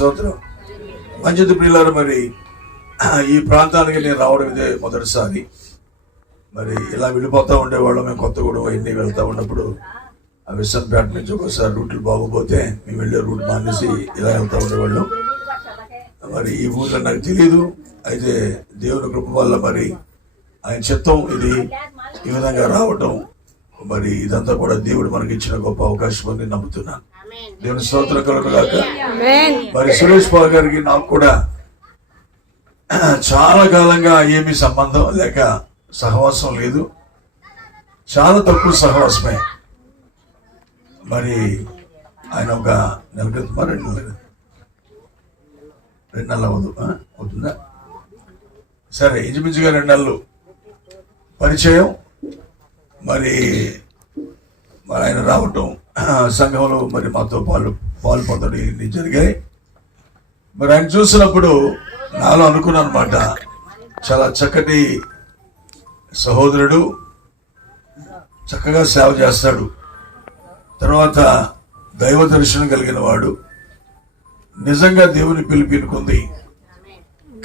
స్తోత్రం. మంచిది ప్రియులారా, మరి ఈ ప్రాంతానికి నేను రావడం ఇదే మొదటిసారి. మరి ఇలా వెళ్ళిపోతూ ఉండేవాళ్ళం. మేము కొత్తగూడెం ఇన్ని వెళ్తూ ఉన్నప్పుడు ఆ విశ్వంపేట నుంచి ఒకసారి రూట్లు బాగోపోతే మేము వెళ్ళే రూట్ మానేసి ఇలా వెళ్తూ ఉండేవాళ్ళం. మరి ఈ ఊళ్ళో నాకు తెలియదు. అయితే దేవుని కృప వల్ల మరి ఆయన చిత్తం ఇది ఈ విధంగా రావటం, మరి ఇదంతా కూడా దేవుడు మనకి ఇచ్చిన గొప్ప అవకాశం అని నమ్ముతున్నాను. దేవుని స్తోత్రం కలుగుగాక. మరి సురేష్ బాబు గారికి నాకు కూడా చాలా కాలంగా ఏమీ సంబంధం లేక సహవాసం లేదు, చాలా తక్కువ సహవాసమే. మరి ఆయన ఒక నెల క్రితం 2 నెలలు అవుతుందా, సరే ఇంచుమించుగా 2 నెలలు పరిచయం. మరి ఆయన రావటం, సంఘంలో మరి మాతో పాలు పొందడం ఇన్ని జరిగాయి. మరి ఆయన చూసినప్పుడు నాలో అనుకున్నాను అనమాట, చాలా చక్కటి సహోదరుడు, చక్కగా సేవ చేస్తాడు, తర్వాత దైవ దర్శనం కలిగిన వాడు, నిజంగా దేవుని పిలిపినుకుంది.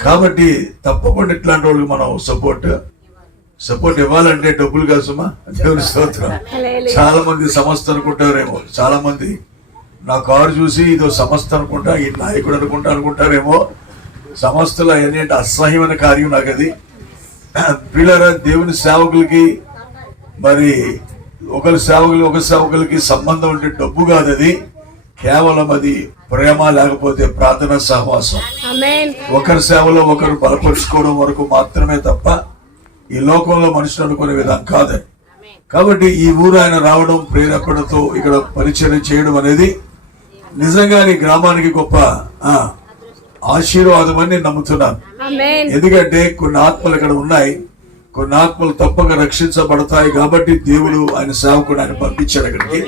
కాబట్టి తప్పకుండా ఇట్లాంటి వాళ్ళకి మనం సపోర్ట్ ఇవ్వాలంటే డబ్బులు కాసుమా. దేవుని స్తోత్రం. చాలా మంది సంస్థ అనుకుంటారేమో, చాలా మంది నా కారు చూసి ఇదో సంస్థ అనుకుంటా, ఈ నాయకుడు అనుకుంటారేమో. సంస్థలు ఏంటంటే అసహ్యమైన కార్యం నాకు అది. పిల్లరా, దేవుని సేవకులకి మరి ఒక సేవకులకి సంబంధం ఉంటే డబ్బు కాదు, అది కేవలం అది ప్రేమ, లేకపోతే ప్రార్థన సహవాసం. ఒకరి సేవలో ఒకరు బలపరుచుకోవడం వరకు మాత్రమే తప్ప ఈ లోకంలో మనుషులు అనుకునే విధానం కాదని. కాబట్టి ఈ ఊరు ఆయన రావడం, ప్రేరేపణతో ఇక్కడ పరిచయం చేయడం అనేది నిజంగా ఈ గ్రామానికి గొప్ప ఆశీర్వాదం అని నమ్ముతున్నాను. ఎందుకంటే కొన్ని ఆత్మలు ఇక్కడ ఉన్నాయి, కొన్ని ఆత్మలు తప్పక రక్షించబడతాయి. కాబట్టి దేవుడు ఆయన సేవకుడు ఆయన పంపించాడు అక్కడికి.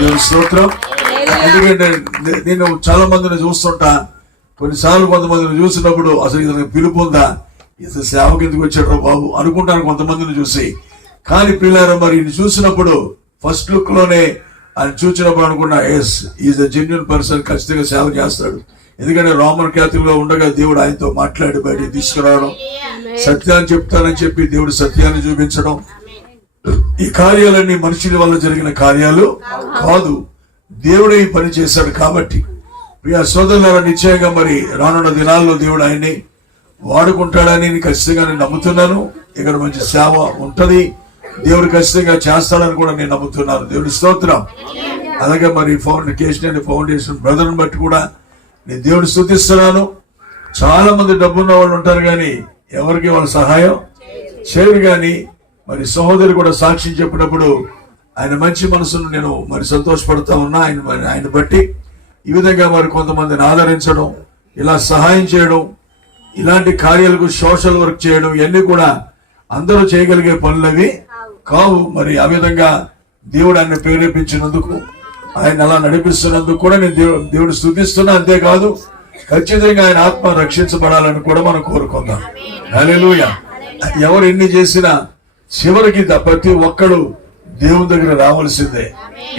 దేవుని స్తోత్రం. ఎందుకంటే నేను చాలా మందిని చూస్తుంటా, కొన్నిసార్లు కొంతమందిని చూసినప్పుడు అసలు ఇతనికి పిలుపు ఉందా, ఇతను సేవకు ఎందుకు వచ్చాడు బాబు అనుకుంటాను కొంతమందిని చూసి. కానీ పిల్లలు మరి చూసినప్పుడు ఫస్ట్ లుక్ లోనే ఆయన చూసినప్పుడు అనుకున్నా, yes is a genuine person, ఖచ్చితంగా సేవ చేస్తాడు. ఎందుకంటే రోమన్ క్యాథలిక్ ఉండగా దేవుడు ఆయనతో మాట్లాడి బయట తీసుకురావడం, సత్యాన్ని చెప్తానని చెప్పి దేవుడు సత్యాన్ని చూపించడం, ఈ కార్యాలన్నీ మనుషుల వల్ల జరిగిన కార్యాలు కాదు, దేవుడే ఈ పని చేశాడు. కాబట్టి ప్రియ సోదరులారా, నిశ్చయంగా మరి రానున్న దినాల్లో దేవుడు ఆయన్ని వాడుకుంటాడని ఖచ్చితంగా నేను నమ్ముతున్నాను. ఇక్కడ మంచి సేవ ఉంటది, దేవుడు ఖచ్చితంగా చేస్తాడని కూడా నేను నమ్ముతున్నాను. దేవుడి స్తోత్రం. అలాగే మరి ఫౌండేషన్ బ్రదర్ని బట్టి కూడా నేను దేవుడు స్తుతిస్తున్నాను. చాలా మంది డబ్బున్న వాళ్ళు ఉంటారు కానీ ఎవరికి వాళ్ళ సహాయం చేయరు. కానీ మరి సహోదరు కూడా సాక్ష్యం చెప్పినప్పుడు ఆయన మంచి మనసును నేను మరి సంతోషపడతా ఉన్నా. ఆయన బట్టి ఈ విధంగా మరి కొంతమందిని ఆదరించడం, ఇలా సహాయం చేయడం, ఇలాంటి కార్యాలకు సోషల్ వర్క్ చేయడం, ఇవన్నీ కూడా అందరూ చేయగలిగే పనులవి కావు. మరి ఆ విధంగా దేవుడు ఆయన ప్రేరేపించినందుకు, ఆయన అలా నడిపిస్తున్నందుకు కూడా నేను దేవుడు స్తుతిస్తున్నా. అంతేకాదు ఖచ్చితంగా ఆయన ఆత్మ రక్షించబడాలని కూడా మనం కోరుకుందాం. హల్లెలూయా. ఎవరు ఎన్ని చేసినా చివరికి ప్రతి ఒక్కడు దేవుని దగ్గర రావాల్సిందే.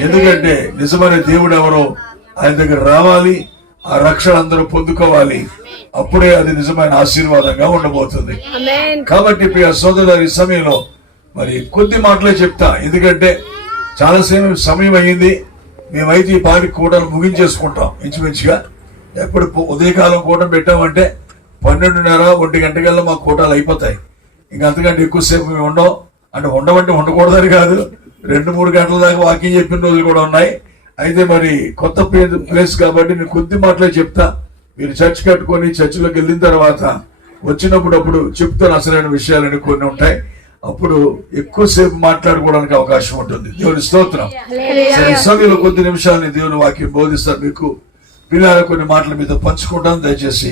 ఎందుకంటే నిజమైన దేవుడు ఎవరో ఆయన దగ్గర రావాలి, ఆ రక్షణ అందరూ పొందుకోవాలి. అప్పుడే అది నిజమైన ఆశీర్వాదంగా ఉండబోతుంది. కాబట్టి ప్రియ సోదరులు, ఈ సమయంలో మరి కొద్ది మాటలే చెప్తా. ఎందుకంటే చాలా సమయం అయ్యింది. మేమైతే ఈ పాటి కూటలు ముగించేసుకుంటాం ఇంచుమించుగా. ఎప్పుడు ఉదయకాలం కూటం పెట్టామంటే 12:30, 1 గంటకల్లా మా కూటాలు అయిపోతాయి. ఇంకా అంతకంటే ఎక్కువసేపు మేము ఉండవు. అంటే ఉండకూడదని కాదు, 2-3 గంటల దాకా వాకింగ్ చెప్పిన రోజులు కూడా ఉన్నాయి. అయితే మరి కొత్త ప్లేస్ కాబట్టి నేను కొద్ది మాటలే చెప్తా. మీరు చర్చ్ కట్టుకొని చర్చిలోకి వెళ్ళిన తర్వాత వచ్చినప్పుడు చెప్తాను అసలైన విషయాలని కొన్ని ఉంటాయి. అప్పుడు ఎక్కువసేపు మాట్లాడుకోవడానికి అవకాశం ఉంటుంది. దేవుని స్తోత్రం. సమయంలో కొద్ది నిమిషాలని దేవుని వాక్యం బోధిస్తారు మీకు. పిల్లల కొన్ని మాటలు మీతో పంచుకుంటాను. దయచేసి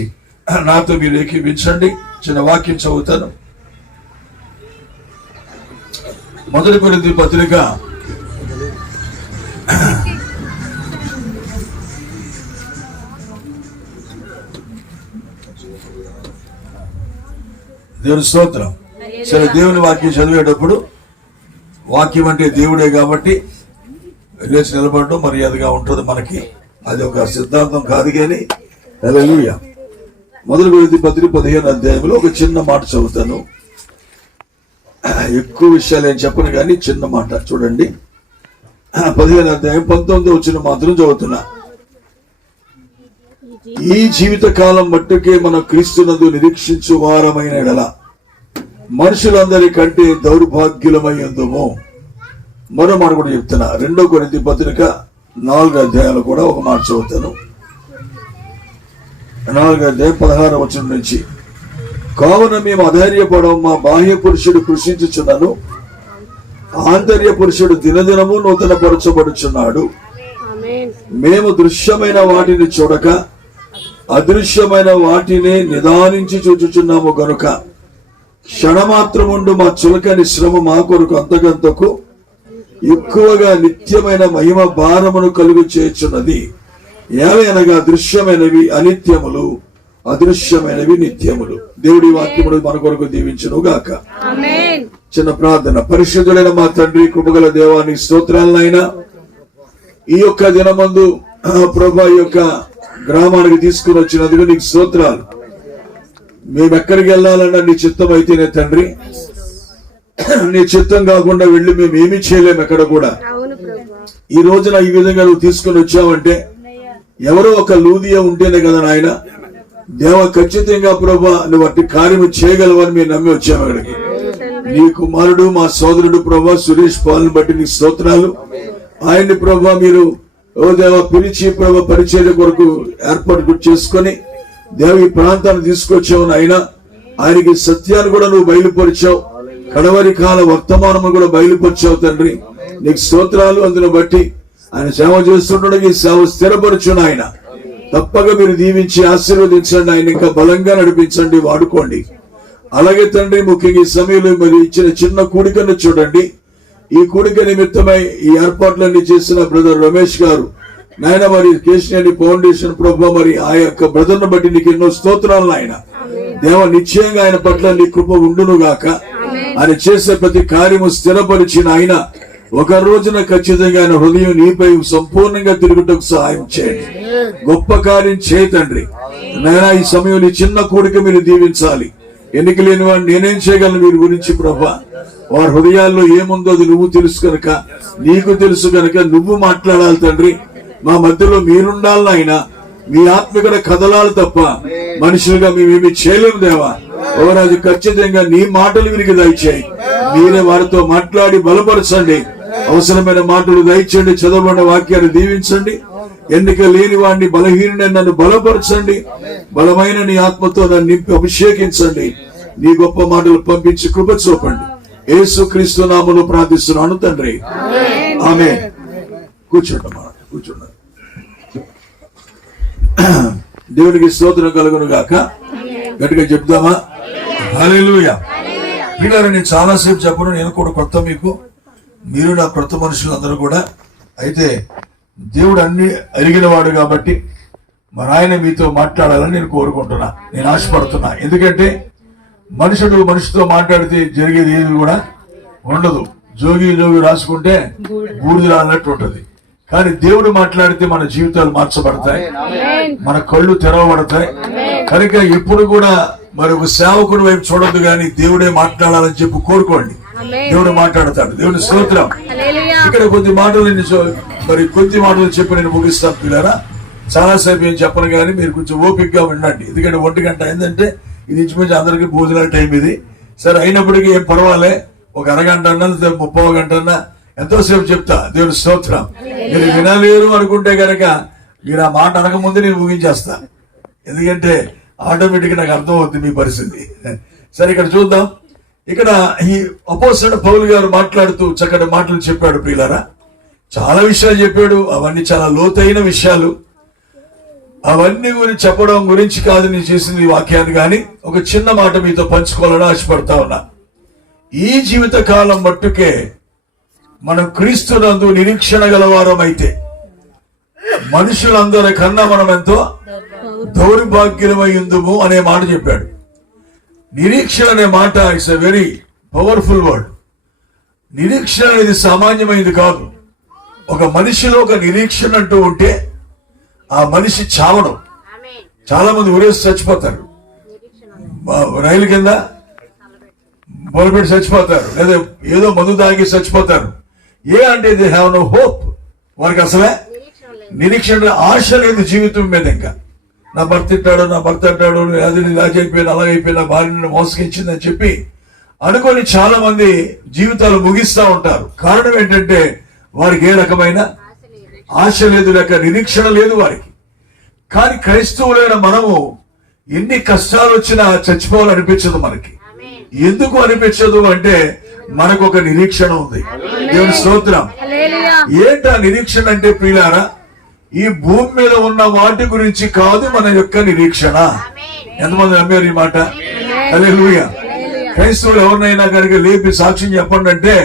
నాతో మీరు ఏకీవించండి. చిన్న వాక్యం చదువుతాను. 1 కొరింథీ పత్రిక 'దేవుని స్తోత్రం. సరే, దేవుని వాక్యం చదివేటప్పుడు, వాక్యం అంటే దేవుడే కాబట్టి లేచి నిలబడడం మర్యాదగా ఉంటుంది మనకి. అది ఒక సిద్ధాంతం కాదు, కానీ హల్లెలూయా. మొదటి కొరింథీ పత్రిక 15వ అధ్యాయంలో ఒక చిన్న మాట చదువుతాను. ఎక్కువ విషయాలు ఏం చెప్పను కానీ చిన్న మాట చూడండి. 15వ అధ్యాయం 19వ వచనం మాత్రం చదువుతున్నా. ఈ జీవిత కాలం మట్టుకే మనం క్రీస్తునందు నిరీక్షించు వారమైన ఎడల మనుషులందరి కంటే దౌర్భాగ్యులమై ఉందుము. మరో మాట కూడా చెప్తున్నా. 2వ కొరింథీ పత్రిక 4వ అధ్యాయంలో కూడా ఒక మాట చదువుతాను. 4వ అధ్యాయం 16వ వచనం నుంచి, కావున మేము అధైర్యపడం, మా బాహ్య పురుషుడు కృషించుచున్నాను, ఆంతర్య పురుషుడు దినదినము నూతన పరచబడుచున్నాడు. మేము దృశ్యమైన వాటిని చూడక అదృశ్యమైన వాటిని నిదానించి చూచుచున్నాము గనుక క్షణమాత్రముండు మా చులకని శ్రమ మా కొరకు అంతకంతకు ఎక్కువగా నిత్యమైన మహిమ భారమును కలుగు చేయుచున్నది. ఏవైనగా దృశ్యమైనవి అనిత్యములు, అదృశ్యమైనవి నిత్యములు. దేవుడి వాక్యమును మన కొరకు దీవించును గాక. చిన్న ప్రార్థన. పరిశుద్ధుడైన మా తండ్రి, కృపగల దేవాని స్తోత్రాలనైనా ఈ యొక్క దినమందు ప్రభా ఈ యొక్క గ్రామానికి తీసుకుని వచ్చినందుకు నీకు స్తోత్రాలు. మేము ఎక్కడికి వెళ్ళాలన్నా నీ చిత్తం అయితేనే తండ్రి, నీ చిత్తం కాకుండా వెళ్ళి మేము ఏమీ చేయలేము ఎక్కడ కూడా. ఈ రోజున ఈ విధంగా నువ్వు తీసుకుని వచ్చావంటే ఎవరో ఒక లూదియా ఉంటేనే కదా నాయన. దేవ ఖచ్చితంగా ప్రభా నువ్వు అట్టి కార్యము చేయగలవని మేము నమ్మి వచ్చాము అక్కడికి. నీ కుమారుడు మా సోదరుడు ప్రభా సురేష్ పాల్ని బట్టి నీ స్తోత్రాలు. ఆయన్ని ప్రభా మీరు ఓ దేవ పిలిచి ప్రభా పరిచర్య కొరకు ఏర్పాటు చేసుకొని దేవ ఈ ప్రాంతాన్ని తీసుకొచ్చావు నాయన. ఆయనకి సత్యాన్ని కూడా నువ్వు బయలుపరిచావు, కడవరి కాల వర్తమానము కూడా బయలుపరిచావు తండ్రి. నీకు స్తోత్రాలు. అందును బట్టి ఆయన సేవ చేస్తుండగా ఈ సేవ స్థిరపరచును ఆయన. తప్పక మీరు దీవించి ఆశీర్వదించండి. ఆయన ఇంకా బలంగా నడిపించండి, వాడుకోండి. అలాగే తండ్రి ముఖ్యంగా ఈ సమయంలో మరి ఇచ్చిన చిన్న కూడికను చూడండి. ఈ కూడిక నిమిత్తమై ఈ ఏర్పాట్లన్నీ చేసిన బ్రదర్ రమేష్ గారు నాయన, మరి కేశినేని ఫౌండేషన్ ప్రభా మరి ఆ యొక్క బ్రదర్ను బట్టి నీకు ఎన్నో స్తోత్రాలు ఆయన. దేవ నిశ్చయంగా ఆయన పట్ల నీ కృప ఉండును గాక. ఆయన చేసే ప్రతి కార్యము స్థిరపరిచిన ఆయన ఒక రోజున ఖచ్చితంగా ఆయన హృదయం నీపై సంపూర్ణంగా తిరుగుటకు సహాయం చేయండి. గొప్ప కార్యం చేయ తండ్రి. నాయన ఈ సమయంలో చిన్న కూడిక మీరు దీవించాలి. ఎన్నిక లేని వాడిని నేనేం చేయగలను వీరి గురించి ప్రభా. వారి హృదయాల్లో ఏముందో అది నువ్వు తెలుసు కనుక, నీకు తెలుసు కనుక నువ్వు మాట్లాడాలి తండ్రి. మా మధ్యలో మీరుండాలి ఆయన. మీ ఆత్మీయ కదలాలి తప్ప మనుషులుగా మేమేమి చేయలేము దేవా. ఓ రాజు ఖచ్చితంగా నీ మాటలు వీరికి దయచేయి. మీరే వారితో మాట్లాడి బలపరచండి. అవసరమైన మాటలు దయచేయండి. చదవబడిన వాక్యాన్ని దీవించండి. ఎన్నిక లేని వాడిని బలహీనుని నన్ను బలపరచండి. బలమైన నీ ఆత్మతో నన్ను నింపి అభిషేకించండి. నీ గొప్ప మాటలు పంపించి కృప చూపండి. యేసు క్రీస్తు నామములో ప్రార్థిస్తున్నాను తండ్రి, ఆమేన్. కూర్చోండి. దేవునికి స్తోత్రం కలుగును గాక. గట్టిగా చెప్దామా? హల్లెలూయా. పిల్లలు నేను చాలాసేపు చెప్పను. నేను కూడా కొత్త మీకు, మీరు నా కొత్త మనుషులు అందరూ కూడా. అయితే దేవుడు అన్ని అరిగిన వాడు కాబట్టి మరి ఆయన మీతో మాట్లాడాలని నేను కోరుకుంటున్నా, నేను ఆశపడుతున్నా. ఎందుకంటే మనుషుడు మనిషితో మాట్లాడితే జరిగేది ఏది కూడా ఉండదు. జోగి రాసుకుంటే బూడిద అన్నట్టు ఉంటది. కానీ దేవుడు మాట్లాడితే మన జీవితాలు మార్చబడతాయి, మన కళ్ళు తెరవబడతాయి. కనుక ఎప్పుడు కూడా మరి ఒక సేవకుడు వైపు చూడద్దు, కానీ దేవుడే మాట్లాడాలని చెప్పి కోరుకోండి. దేవుడు మాట్లాడతాడు. దేవుని స్తోత్రం. ఇక్కడ కొద్ది మాటలు చెప్పి నేను ముగిస్తాను పిల్లరా. చాలాసేపు ఏం చెప్పను కానీ మీరు కొంచెం ఓపికగా వినండి. ఎందుకంటే 1 గంట అయిందంటే ఇది ఇంచుమించు అందరికి భోజనాల టైం ఇది. సరే అయినప్పటికీ ఏం పర్వాలే, ఒక అరగంట అన్నా 30 గంట అన్నా ఎంతోసేపు చెప్తా. దేవుని స్తోత్రం. మీరు వినలేరు అనుకుంటే కనుక మీరు ఆ మాట అనకముందే నేను ముగించేస్తా. ఎందుకంటే ఆటోమేటిక్ నాకు అర్థం అవుతుంది మీ పరిస్థితి. సరే ఇక్కడ చూద్దాం. ఇక్కడ ఈ అపోస్తలుడు పౌలు గారు మాట్లాడుతూ చక్కటి మాటలు చెప్పాడు ప్రియులారా. చాలా విషయాలు చెప్పాడు. అవన్నీ చాలా లోతైన విషయాలు. అవన్నీ గురించి చెప్పడం గురించి కాదు నేను చేసింది ఈ వాక్యాన్ని, కానీ ఒక చిన్న మాట మీతో పంచుకోవాలని ఆశపడతా ఉన్నా. ఈ జీవిత కాలం మట్టుకే మనం క్రీస్తునందు నిరీక్షణ గలవారం అయితే మనుషులందరి కన్నా మనం ఎంతో దౌర్భాగ్యులమై ఉందుము అనే మాట చెప్పాడు. నిరీక్షణ అనే మాట it's a very powerful word. నిరీక్షణ అనేది సామాన్యమైనది కాదు. ఒక మనిషిలో ఒక నిరీక్షణ అంటూ ఉంటే ఆ మనిషి చావడం, చాలా మంది ఊరేసి చచ్చిపోతారు, రైలు కింద బొలపెట్టి చచ్చిపోతారు, లేదా ఏదో మందు తాగి చచ్చిపోతారు. అంటే దే హ్యావ్ నో హోప్. వారికి అసలే నిరీక్షణ, ఆశ లేదు జీవితం మీద. ఇంకా నా భర్త ఇట్టాడు, నా భర్త అంటాడు, అది ఇలా అయిపోయిన అలా అయిపోయిన భార్యను మోసగించిందని చెప్పి అనుకొని చాలా మంది జీవితాలు ముగిస్తా ఉంటారు. కారణం ఏంటంటే వారికి ఏ రకమైన ఆశ లేదు, లేక నిరీక్షణ లేదు వారికి. కానీ క్రైస్తవులైన మనము ఎన్ని కష్టాలు వచ్చినా చచ్చిపోవాలనిపించదు మనకి. ఎందుకు అనిపించదు అంటే మనకు ఒక నిరీక్షణ ఉంది. దేవుని స్తోత్రం. ఏంటా నిరీక్షణ అంటే ప్రియులారా, ఈ భూమి మీద ఉన్న వాటి గురించి కాదు మన యొక్క నిరీక్షణ. ఎంతమంది నమ్మారు ఈ మాట? హల్లెలూయా. క్రైస్తవులు ఎవరినైనా కనుక లేపి సాక్ష్యం చెప్పండి అంటే,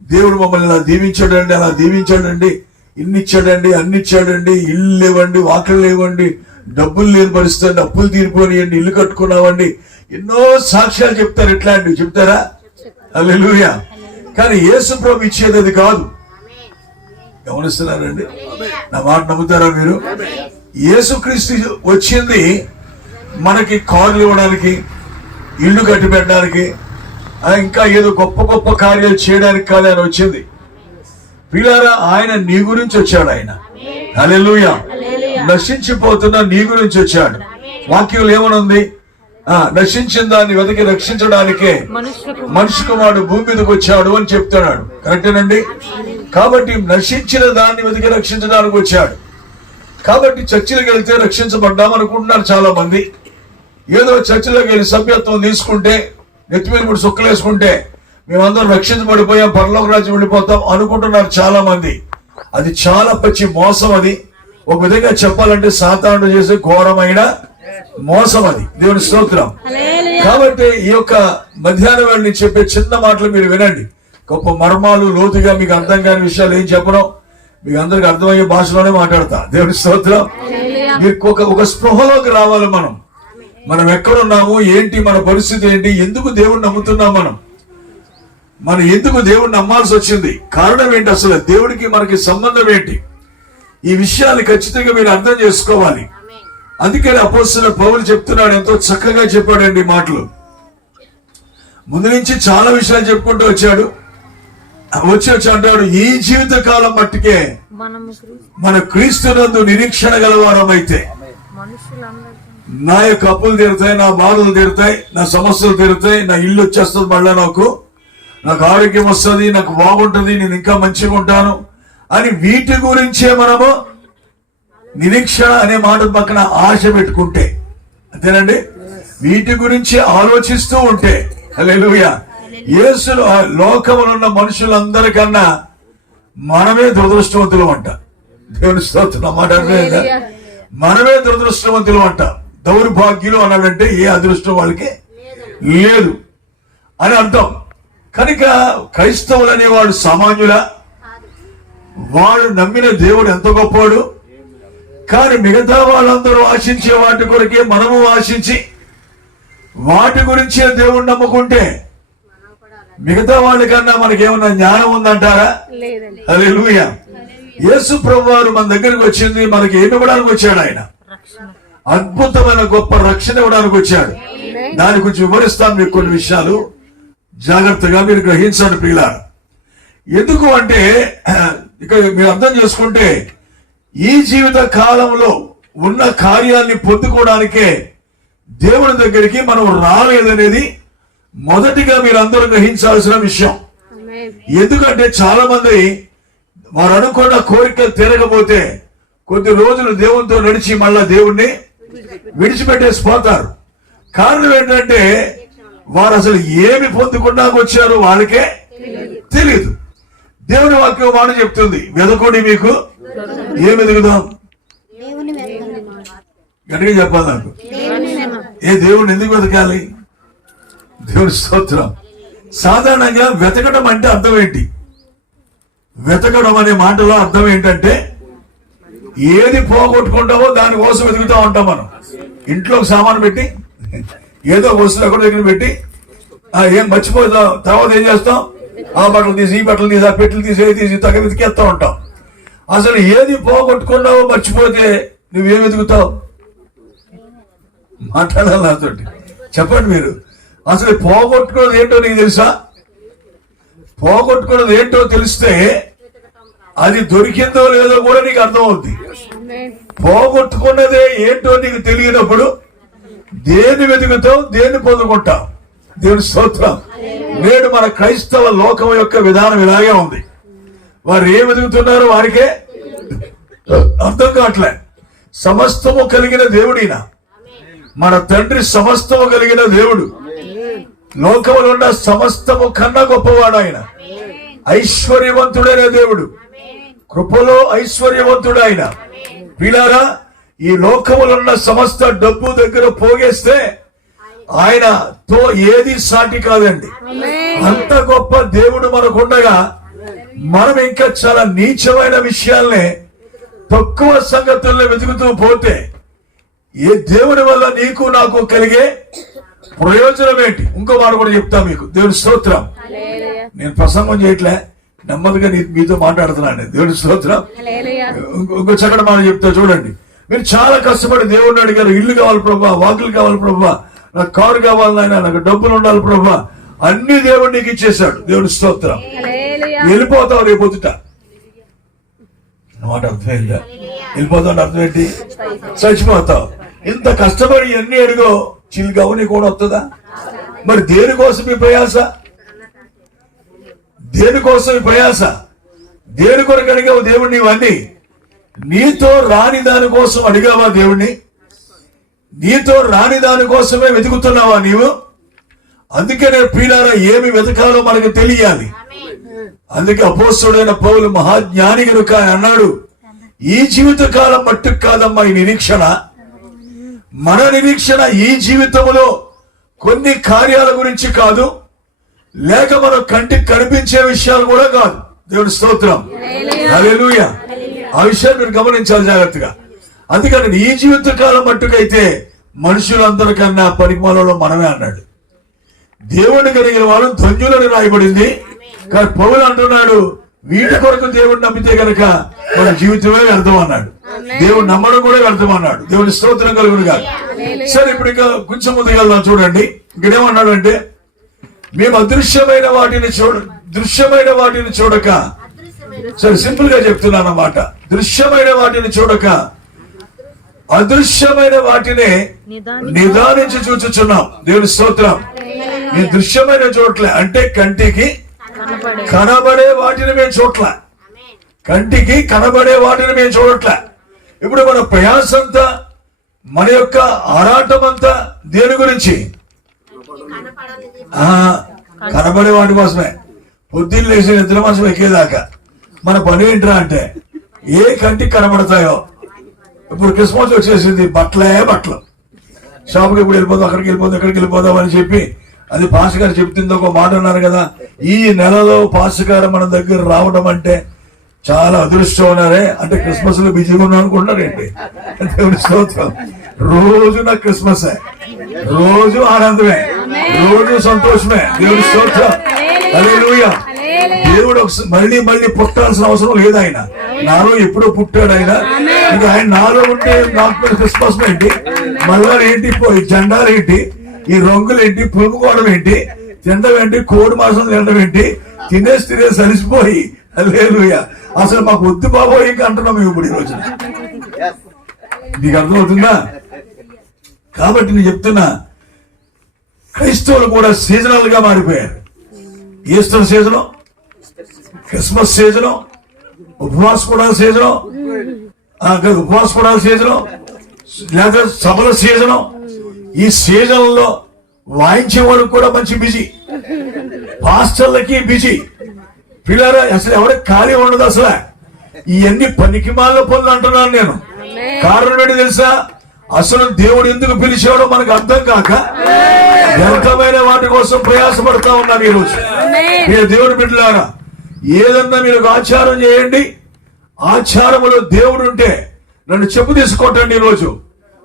దేవుడు మమ్మల్ని ఇలా దీవించాడండి, అలా దీవించాడండి, ఇన్ని ఇచ్చాడండి, అన్ని ఇచ్చాడండి, ఇల్లు లేవండి, వాకిళ్ళు లేవండి, డబ్బులు లేని పరిస్థితి, అప్పులు తీరిపోనియండి, ఇల్లు కట్టుకున్నామండి, ఎన్నో సాక్ష్యాలు చెప్తారు. ఇట్లాంటివి చెప్తారా? హల్లెలూయా. కానీ యేసు ప్రభు ఇచ్చేది అది కాదు. గమనిస్తున్నారండి? నా మాట నమ్ముతారా మీరు? యేసుక్రీస్తు వచ్చింది మనకి కార్లు ఇవ్వడానికి, ఇల్లు కట్టి పెట్టడానికి, ఇంకా ఏదో గొప్ప గొప్ప కార్యాలు చేయడానికి కాదు ఆయన వచ్చింది. ప్రియులారా, ఆయన నీ గురించి వచ్చాడు. ఆయన హల్లెలూయా. నశించిపోతున్న నీ గురించి వచ్చాడు. వాక్యంలో ఏమనుంది? నశించిన దాన్ని వెతికి రక్షించడానికే మనిషి కుమారుడు భూమి మీదకి వచ్చాడు అని చెప్తున్నాడు. కరెక్టేనండి? కాబట్టి నశించిన దాన్ని వెతికి రక్షించడానికి వచ్చాడు. కాబట్టి చర్చిలకు వెళ్తే రక్షించబడ్డాం అనుకుంటున్నారు చాలా మంది. ఏదో చర్చిలోకి వెళ్ళి సభ్యత్వం తీసుకుంటే, నెత్తి మీద కూడా సుక్కలు వేసుకుంటే మేమందరం రక్షించబడిపోయాం, పరలోక రాజ్యం వెళ్ళిపోతాం అనుకుంటున్నారు చాలా మంది. అది చాలా పచ్చి మోసం. అది ఒక విధంగా చెప్పాలంటే సాతానుడు చేసే ఘోరమైన మోసం అది. దేవుని స్తోత్రం. కాబట్టి ఈ యొక్క మధ్యాహ్నం వేళ చెప్పే చిన్న మాటలు మీరు వినండి. గొప్ప మర్మాలు, లోతుగా మీకు అర్థం కాని విషయాలు ఏం చెప్పడం, మీకు అందరికి అర్థమయ్యే భాషలోనే మాట్లాడతా. దేవుని స్తోత్రం. మీకు ఒక స్పృహలోకి రావాలి. మనం ఎక్కడున్నాము, ఏంటి మన పరిస్థితి, ఏంటి, ఎందుకు దేవుణ్ణి నమ్ముతున్నాం, మనం ఎందుకు దేవుణ్ణి నమ్మాల్సి వచ్చింది, కారణం ఏంటి, అసలు దేవుడికి మనకి సంబంధం ఏంటి, ఈ విషయాలు ఖచ్చితంగా మీరు అర్థం చేసుకోవాలి. అందుకని అపోస్తలుడైన పౌలు చెప్తున్నాడు, ఎంతో చక్కగా చెప్పాడండి మాటలు. ముందు నుంచి చాలా విషయాలు చెప్పుకుంటూ వచ్చాడు. వచ్చి అంటాడు, ఈ జీవిత కాలం మట్టుకే మన క్రీస్తునందు నిరీక్షణ గలవారమైతే నా యొక్క అప్పులు తీరుతాయి, నా బాధలు తీరుతాయి, నా సమస్యలు తీరుతాయి, నా ఇల్లు వచ్చేస్తుంది, మళ్ళా నాకు ఆరోగ్యం వస్తుంది, నాకు బాగుంటుంది, నేను ఇంకా మంచిగా ఉంటాను అని వీటి గురించే మనము నిరీక్షణ అనే మాట పక్కన ఆశ పెట్టుకుంటే, అంతేనండి, వీటి గురించి ఆలోచిస్తూ ఉంటే, హల్లెలూయా, యేసులో లోకములో ఉన్న మనుషులందరికన్నా మనమే దురదృష్టవంతులు అంట. దేవుని స్తోత్రం. మాట మనమే దురదృష్టవంతులు అంట. దౌర్భాగ్యులు అన్నాడంటే ఏ అదృష్టం వాళ్ళకి లేదు అని అర్థం. కనుక క్రైస్తవులు అనేవాడు సామాన్యుల, వాడు నమ్మిన దేవుడు ఎంత గొప్పవాడు. కానీ మిగతా వాళ్ళందరూ ఆశించే వాటి కొరకే మనము ఆశించి వాటి గురించే దేవుడు నమ్ముకుంటే మిగతా వాళ్ళకన్నా మనకేమన్నా జ్ఞానం ఉందంటారా? హల్లెలూయా. యేసు ప్రభువారు మన దగ్గరికి వచ్చింది మనకి ఏమి ఇవ్వడానికి వచ్చాడు? ఆయన అద్భుతమైన గొప్ప రక్షణ ఇవ్వడానికి వచ్చాడు. దాని గురించి వివరిస్తాను మీకు కొన్ని విషయాలు, జాగ్రత్తగా మీరు గ్రహించండి ప్రియులారా. ఎందుకు అంటే ఇక్కడ మీరు అర్థం చేసుకుంటే ఈ జీవిత కాలంలో ఉన్న కార్యాన్ని పొందుకోవడానికే దేవుని దగ్గరికి మనం రాలేదనేది మొదటిగా మీరు అందరూ గ్రహించాల్సిన విషయం. ఎందుకంటే చాలా మంది వారు అనుకున్న కోరికలు తీరకపోతే కొద్ది రోజులు దేవునితో నడిచి మళ్ళా దేవుణ్ణి విడిచిపెట్టేసి పోతారు. కారణం ఏంటంటే వారు అసలు ఏమి పొందుకున్నాక వచ్చారో వాళ్ళకే తెలియదు. దేవుని వాక్యం మాట చెప్తుంది, వెదకోండి మీకు ఏమి ఎదుగుదాం. గట్టిగా చెప్పాలి నాకు. దేవుడిని ఎందుకు వెతకాలి? దేవుని స్తోత్రం. సాధారణంగా వెతకడం అంటే అర్థం ఏంటి? వెతకడం అనే మాటలో అర్థం ఏంటంటే ఏది పోగొట్టుకుంటామో దానికోసం వెతుకుతా ఉంటాం. మనం ఇంట్లో సామాను పెట్టి ఏదో వస్తువు ఎక్కడ దగ్గర పెట్టి ఏం మర్చిపోతాం, తర్వాత ఏం చేస్తాం, ఆ బట్టలు తీసి ఈ బట్టలు తీసి ఆ పెట్టెలు తీసి తగ్గ వెతికేస్తా ఉంటాం. అసలు ఏది పోగొట్టుకున్నావో మర్చిపోతే నువ్వేం వెతుకుతావు? మాట్లాడాలి నాతోటి. చెప్పండి మీరు, అసలు పోగొట్టుకున్నది ఏంటో నీకు తెలుసా? పోగొట్టుకున్నది ఏంటో తెలిస్తే అది దొరికిందో లేదో కూడా నీకు అర్థమవుద్ది. పోగొట్టుకున్నదే ఏంటో నీకు తెలియనప్పుడు దేన్ని వెతుకుతావు, దేన్ని పొందుకుంటావు? దేవుని స్తోత్రం. నేడు మన క్రైస్తవ లోకం యొక్క విధానం ఇలాగే ఉంది. వారు ఏం వెతుకుతున్నారో వారికే అర్థం కావట్లే. సమస్తము కలిగిన దేవుడిన మన తండ్రి, సమస్తము కలిగిన దేవుడు, లోకములో ఉన్న సమస్తము కన్నా గొప్పవాడు ఆయన, ఐశ్వర్యవంతుడైన దేవుడు, కృపలో ఐశ్వర్యవంతుడు ఆయన. వీళ్ళారా, ఈ లోకములో ఉన్న సమస్త డబ్బు దగ్గర పోగేస్తే ఆయనతో ఏది సాటి కాదండి. అంత గొప్ప దేవుడు మనకుండగా మనం ఇంకా చాలా నీచమైన విషయాల్ని, తక్కువ సంగతుల్ని వెతుకుతూ పోతే ఏ దేవుడి వల్ల నీకు నాకు కలిగే ప్రయోజనం ఏంటి? ఇంకో మాట కూడా చెప్తా మీకు. దేవుని స్తోత్రం. నేను ప్రసంగం చేయట్లే, నెమ్మదిగా మీతో మాట్లాడుతున్నాను. దేవుని స్తోత్రం. ఇంకో చక్కటి మాట చెప్తా చూడండి. మీరు చాలా కష్టపడి దేవుడిని అడిగారు, ఇల్లు కావాలి ప్రభా, వాకిలు కావాలి ప్రభా, నాకు కారు కావాలి నాయన, నాకు డబ్బులు ఉండాలి ప్రభా, అన్ని దేవుడు నీకు ఇచ్చేశాడు. దేవుని స్తోత్రం. వెళ్ళిపోతావు రేపు పొద్దుట. మాట అర్థమైందా? వెళ్ళిపోతావు అర్థం ఏంటి? చచ్చిపోతావు. ఇంత కష్టపడి ఎన్ని అడిగో చిల్లుగావు నీకు కూడా వస్తుందా? మరి దేనికోసం ఈ ప్రయాస? దేనికోసం ఈ ప్రయాస? దేని కొరకు అడిగావు దేవుడిని? ఇవన్నీ నీతో రాని దానికోసం అడిగావా దేవుణ్ణి? నీతో రాని దానికోసమే వెతుకుతున్నావా నీవు? అందుకే నేను ప్రియులారా, ఏమి వెతకాలో మనకు తెలియాలి. అందుకే అపోస్తలుడైన పౌలు మహాజ్ఞాని కనుక అన్నాడు, ఈ జీవిత కాలం మట్టుకు కాదమ్మా ఈ నిరీక్షణ. మన నిరీక్షణ ఈ జీవితంలో కొన్ని కార్యాల గురించి కాదు, లేక మనం కంటికి కనిపించే విషయాలు కూడా కాదు. దేవుడి స్తోత్రం. హల్లెలూయా. ఆ విషయాన్ని మీరు గమనించాలి జాగ్రత్తగా. అందుకని ఈ జీవిత కాలం మట్టుకైతే మనుషులందరికన్నా పరిమాణంలో మనమే అన్నాడు. దేవుడిని కలిగిన వారు ధన్యులని రాయబడింది. కానీ పౌలు అంటున్నాడు, వీటి కొరకు దేవుడిని నమ్మితే గనక మన జీవితమే వ్యర్థం అన్నాడు. దేవుడు నమ్మడం కూడా వ్యర్థం అన్నాడు. దేవుని స్తోత్రం కలుగును కాదు. సరే, ఇప్పుడు ఇంకా కొంచెం ముందుకెళ్దాం. చూడండి, ఇక్కడేమన్నాడు అంటే, మేము అదృశ్యమైన వాటిని చూడక, సరే సింపుల్ గా చెప్తున్నాను అన్నమాట. దృశ్యమైన వాటిని చూడక అదృశ్యమైన వాటినే నిదానించి చూచుచున్నాం. దేవుని స్తోత్రం. ఈ దృశ్యమైన చోట్లే అంటే కంటికి కనబడే వాటిని మేము చూడట్లే. కంటికి కనబడే వాటిని మేము చూడట్లే. ఇప్పుడు మన ప్రయాసంతా, మన యొక్క ఆరాటం అంతా దేని గురించి? కనబడే వాటి కోసమే. పొద్దున్న లేచి నిద్ర మాసం ఎక్కేదాకా మన పని ఏంట్రా అంటే, ఏ కంటికి కనబడతాయో. ఇప్పుడు క్రిస్మస్ వచ్చేసింది, బట్టలు షాపుకి ఇప్పుడు వెళ్ళిపోదాం, అక్కడికి వెళ్ళిపోదాం, ఎక్కడికి వెళ్ళిపోదాం అని చెప్పి, అది పాస్ గారు చెప్తుంది. ఒక మాట అన్నారు కదా, ఈ నెలలో పాస్ గారు మన దగ్గర రావడం అంటే చాలా అదృష్టం ఉన్నారే. అంటే క్రిస్మస్ లో బిజీగా ఉన్నాం అనుకుంటున్నారేంటి? దేవుని స్తోత్రం. రోజు నా క్రిస్మస్, రోజు ఆనందమే, రోజు సంతోషమే. దేవుని స్తోత్రం. హల్లెలూయా. దేవుడు మళ్ళీ పుట్టాల్సిన అవసరం లేదు. ఆయన నాలో ఎప్పుడో పుట్టాడు ఆయన. ఇంకా ఆయన నాలో ఉంటే నాకు క్రిస్మస్ ఏంటి, మళ్ళా ఏంటి, జెండాలు ఏంటి, ఈ రంగులు ఏంటి, పులుపుకోవడం ఏంటి, తినడం ఏంటి, కోడి మాసం తినడం ఏంటి, తినేసి సరిసిపోయి. హల్లెలూయా. అసలు మాకు వద్దు బాబోయ్ ఇంకా అంటున్నాం ఇప్పుడు ఈ రోజున. నీకు అర్థమవుతుందా? కాబట్టి నేను చెప్తున్నా, క్రైస్తవులు కూడా సీజనల్ గా మారిపోయారు. ఈస్టర్ సీజను, క్రిస్మస్ సీజను, ఉపవాస కూడా సీజను, లేదా సభల సీజను. ఈ సీజన్ లో వాయించే వాళ్ళకి కూడా మంచి బిజీ, పాస్టర్లకి బిజీ. పిల్లరా, అసలు ఎవరికి ఖాళీ ఉండదు. అసలు ఇవన్నీ పనికి మాల పనులు అంటున్నాను నేను. కారణం ఏంటి తెలుసా? అసలు దేవుడు ఎందుకు పిలిచాడో మనకు అర్థం కాక వ్యర్థమైన వాటి కోసం ప్రయాసపడతా ఉన్నాను ఈ రోజు. మీరు దేవుని బిడ్డలారా, ఏదన్నా మీరు ఆచారం చేయండి. ఆచారములో దేవుడు ఉంటే నన్ను చెప్పు తీసుకోటండి. ఈ రోజు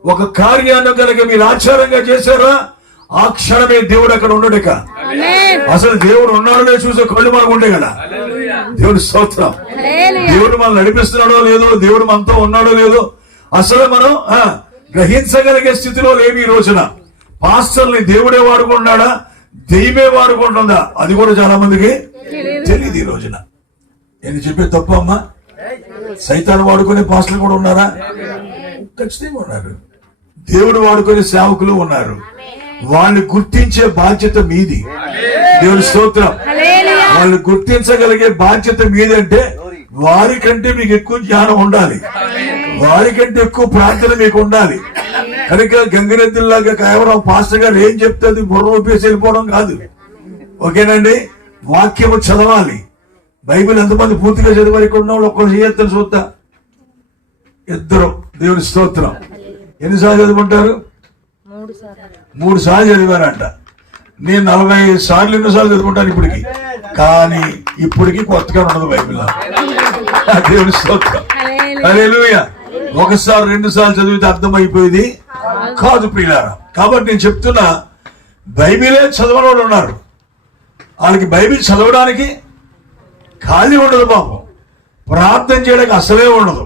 ఒక కార్యాన్ని కనుక మీరు ఆచారంగా చేశారా, ఆ క్షణమే దేవుడు అక్కడ ఉండడుక. అసలు దేవుడు ఉన్నాడో చూసే కళ్ళు మనకు ఉండే కదా. దేవుడి స్తోత్రం. దేవుడు మనం నడిపిస్తున్నాడో లేదో, దేవుడు మనతో ఉన్నాడో లేదో, అసలు మనం గ్రహించగలిగే స్థితిలో లేవు ఈ రోజున. పాస్టర్ని దేవుడే వాడుకుంటున్నాడా, దెయ్యమే వాడుకుంటుందా, అది కూడా చాలా మందికి తెలియదు ఈ రోజున. నేను చెప్పే తప్ప అమ్మా? సైతాన్ని వాడుకునే పాస్టర్లు కూడా ఉన్నారా? ఖచ్చితంగా ఉన్నారు. దేవుడు వాడుకునే సేవకులు ఉన్నారు. వాళ్ళని గుర్తించే బాధ్యత మీది. దేవుని స్తోత్రం. వాళ్ళు గుర్తించగలిగే బాధ్యత మీదంటే వారికంటే మీకు ఎక్కువ జ్ఞానం ఉండాలి, వారికంటే ఎక్కువ ప్రార్థన మీకు ఉండాలి. కనుక గంగిరెద్దుల్లాగా కేవలం పాస్టర్ గారు ఏం చెప్తుంది బుర్ర ఊపేసి వెళ్ళిపోవడం కాదు. ఓకేనండి, వాక్యము చదవాలి. బైబిల్ ఎంతమంది పూర్తిగా చదివారు? ఒక్కరు చేయొద్దని చూద్దా. ఇద్దరు. దేవుని స్తోత్రం. ఎన్నిసార్లు చదువుకుంటారు? 3 సార్లు చదివారంట. నేను 40 సార్లు ఎన్నోసార్లు చదువుకుంటాను ఇప్పటికి, కానీ ఇప్పటికి కొత్తగా ఉండదు బైబిల్లో. దేవుని స్తోత్రం. హల్లెలూయా. 1 సార్లు 2 సార్లు చదివితే అర్థమైపోయింది కాదు ప్రియులారా. కాబట్టి నేను చెప్తున్నా, బైబిలే చదవని వాళ్ళు ఉన్నారు. వాళ్ళకి బైబిల్ చదవడానికి ఖాళీ ఉండదు పాపం, ప్రార్థన చేయడానికి అసలే ఉండదు.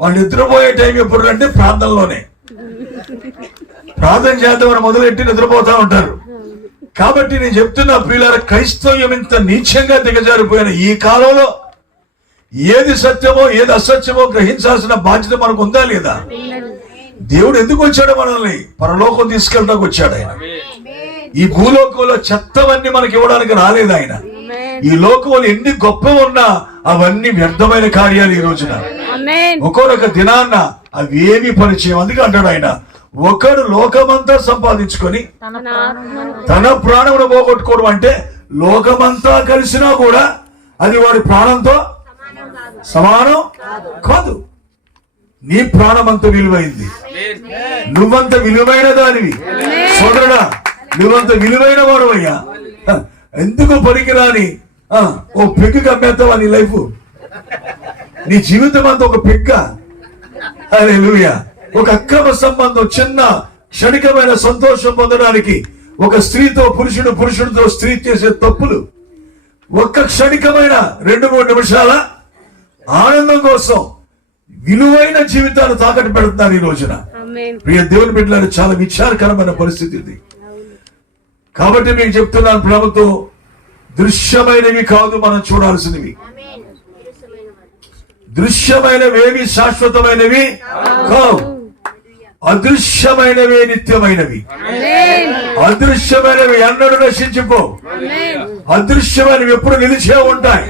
వాళ్ళు నిద్రపోయే టైం ఎప్పుడు అంటే ప్రార్థనలోనే. ప్రార్థన చేద్దామని మొదలెట్టి నిద్రపోతా ఉంటారు. కాబట్టి నేను చెప్తున్నా ప్రియులారా, క్రైస్తవ్యం ఇంత నీచంగా దిగజారిపోయిన ఈ కాలంలో ఏది సత్యమో ఏది అసత్యమో గ్రహించాల్సిన బాధ్యత మనకు ఉందా లేదా? దేవుడు ఎందుకు వచ్చాడు? మనల్ని పరలోకం తీసుకెళ్ళడానికి వచ్చాడు ఆయన. ఈ భూలోకంలో చెత్తవన్నీ మనకి ఇవ్వడానికి రాలేదు ఆయన. ఈ లోకంలో ఎన్ని గొప్ప ఉన్నా అవన్నీ వ్యర్థమైన కార్యాలు ఈ రోజున. ఒక్కొక్క దినాన్న అవి ఏమి పరిచయం. అందుకే అంటాడు ఆయన, ఒకడు లోకమంతా సంపాదించుకొని తన ప్రాణమును పోగొట్టుకోవడం అంటే లోకమంతా కలిసినా కూడా అది వాడి ప్రాణంతో సమానం కాదు. నీ ప్రాణం అంత విలువైంది, నువ్వంత విలువైన దానివి సోదరుడా, నువ్వంత విలువైన వాడు అయ్యా. ఎందుకు పనికిరాని ఓ పెగ్గు కమ్మేస్తావా నీ లైఫ్? నీ జీవితం అంతా ఒక పెగ్గ. హల్లెలూయా. ఒక అక్రమ సంబంధం, చిన్న క్షణికమైన సంతోషం పొందడానికి ఒక స్త్రీతో పురుషుడు, పురుషుడితో స్త్రీ చేసే తప్పులు, ఒక్క క్షణికమైన 2-3 నిమిషాల ఆనందం కోసం విలువైన జీవితాలు తాకట్టు పెడుతున్నారు ఈ రోజున. ప్రియ దేవుని బిడ్డలారా, చాలా విచారకరమైన పరిస్థితి ఇది. కాబట్టి మీకు చెప్తున్నాను, ప్రేమతో దృశ్యమైనవి కాదు మనం చూడాల్సినవి. దృశ్యమైనవేవి శాశ్వతమైనవి కావు, అదృశ్యమైనవే నిత్యమైనవి. అదృశ్యమైనవి ఎన్నడూ నశించిపో, అదృశ్యమైనవి ఎప్పుడు నిలిచే ఉంటాయి.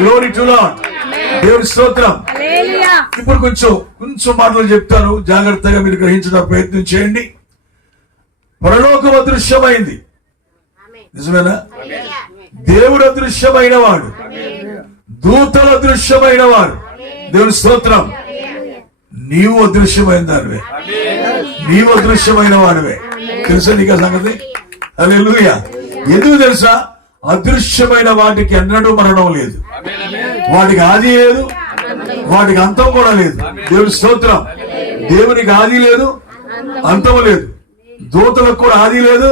Glory to lord. దేవుని స్తోత్రం. ఇప్పుడు కొంచెం మాటలు చెప్తాను, జాగ్రత్తగా మీరు గ్రహించడానికి ప్రయత్నం చేయండి. పరలోకం అదృశ్యమైంది, నిజమేనా? దేవుడు అదృశ్యమైన వాడు, దూతలు అదృశ్యమైన వాడు. దేవుని స్తోత్రం. నీవు అదృశ్యమైన దానివే, నీవు అదృశ్యమైన వాడివే. తెలుసా నీకు సంగతి? హల్లెలూయా. ఎందుకు తెలుసా? అదృశ్యమైన వాటికి ఎన్నడూ మరణం లేదు, వాటికి ఆది లేదు, వాటికి అంతం కూడా లేదు. దేవుని స్తోత్రం. దేవునికి ఆది లేదు, అంతము లేదు. దూతలకు కూడా ఆది లేదు,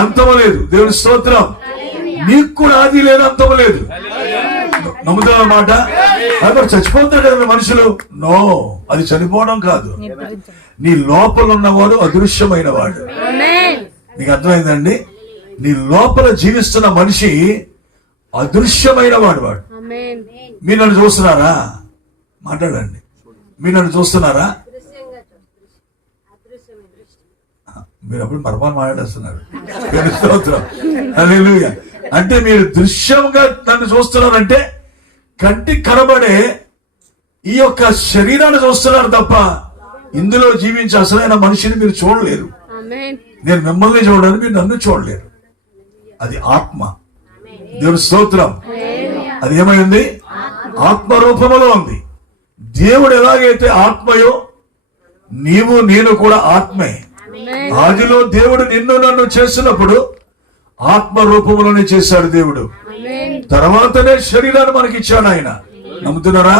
అంతము లేదు. దేవుని స్తోత్రం. నీకు కూడా ఆది లేదు, అంతము లేదు. నమ్ముతావు అన్నమాట. అక్కడ చచ్చిపోతాడు కదా మనుషులు. నో, అది చనిపోవడం కాదు. నీ లోపల ఉన్నవాడు అదృశ్యమైన వాడు. నీకు అర్థమైందండి? నీ లోపల జీవిస్తున్న మనిషి అదృశ్యమైన వాడు. మీరు నన్ను చూస్తున్నారా? మాట్లాడండి. మీరు నన్ను చూస్తున్నారా? మీరు అప్పుడు మర్మాన్ని మాట్లాడేస్తున్నారు. హల్లెలూయా. అంటే మీరు దృశ్యంగా నన్ను చూస్తున్నారంటే కంటికి కనబడే ఈ యొక్క శరీరాన్ని చూస్తున్నారు తప్ప ఇందులో జీవించే అసలైన మనిషిని మీరు చూడలేరు. నేను మిమ్మల్ని చూడడానికి మీరు నన్ను చూడలేరు. అది ఆత్మ. దేవుని స్తోత్రం. అది ఏమైంది? ఆత్మ రూపములో ఉంది. దేవుడు ఎలాగైతే ఆత్మయో నీవు నేను కూడా ఆత్మే. ఆదిలో దేవుడు నిన్ను నన్ను చేసినప్పుడు ఆత్మ రూపంలోనే చేశాడు దేవుడు. తర్వాతనే శరీరాన్ని మనకి ఇచ్చాడు ఆయన. నమ్ముతున్నారా?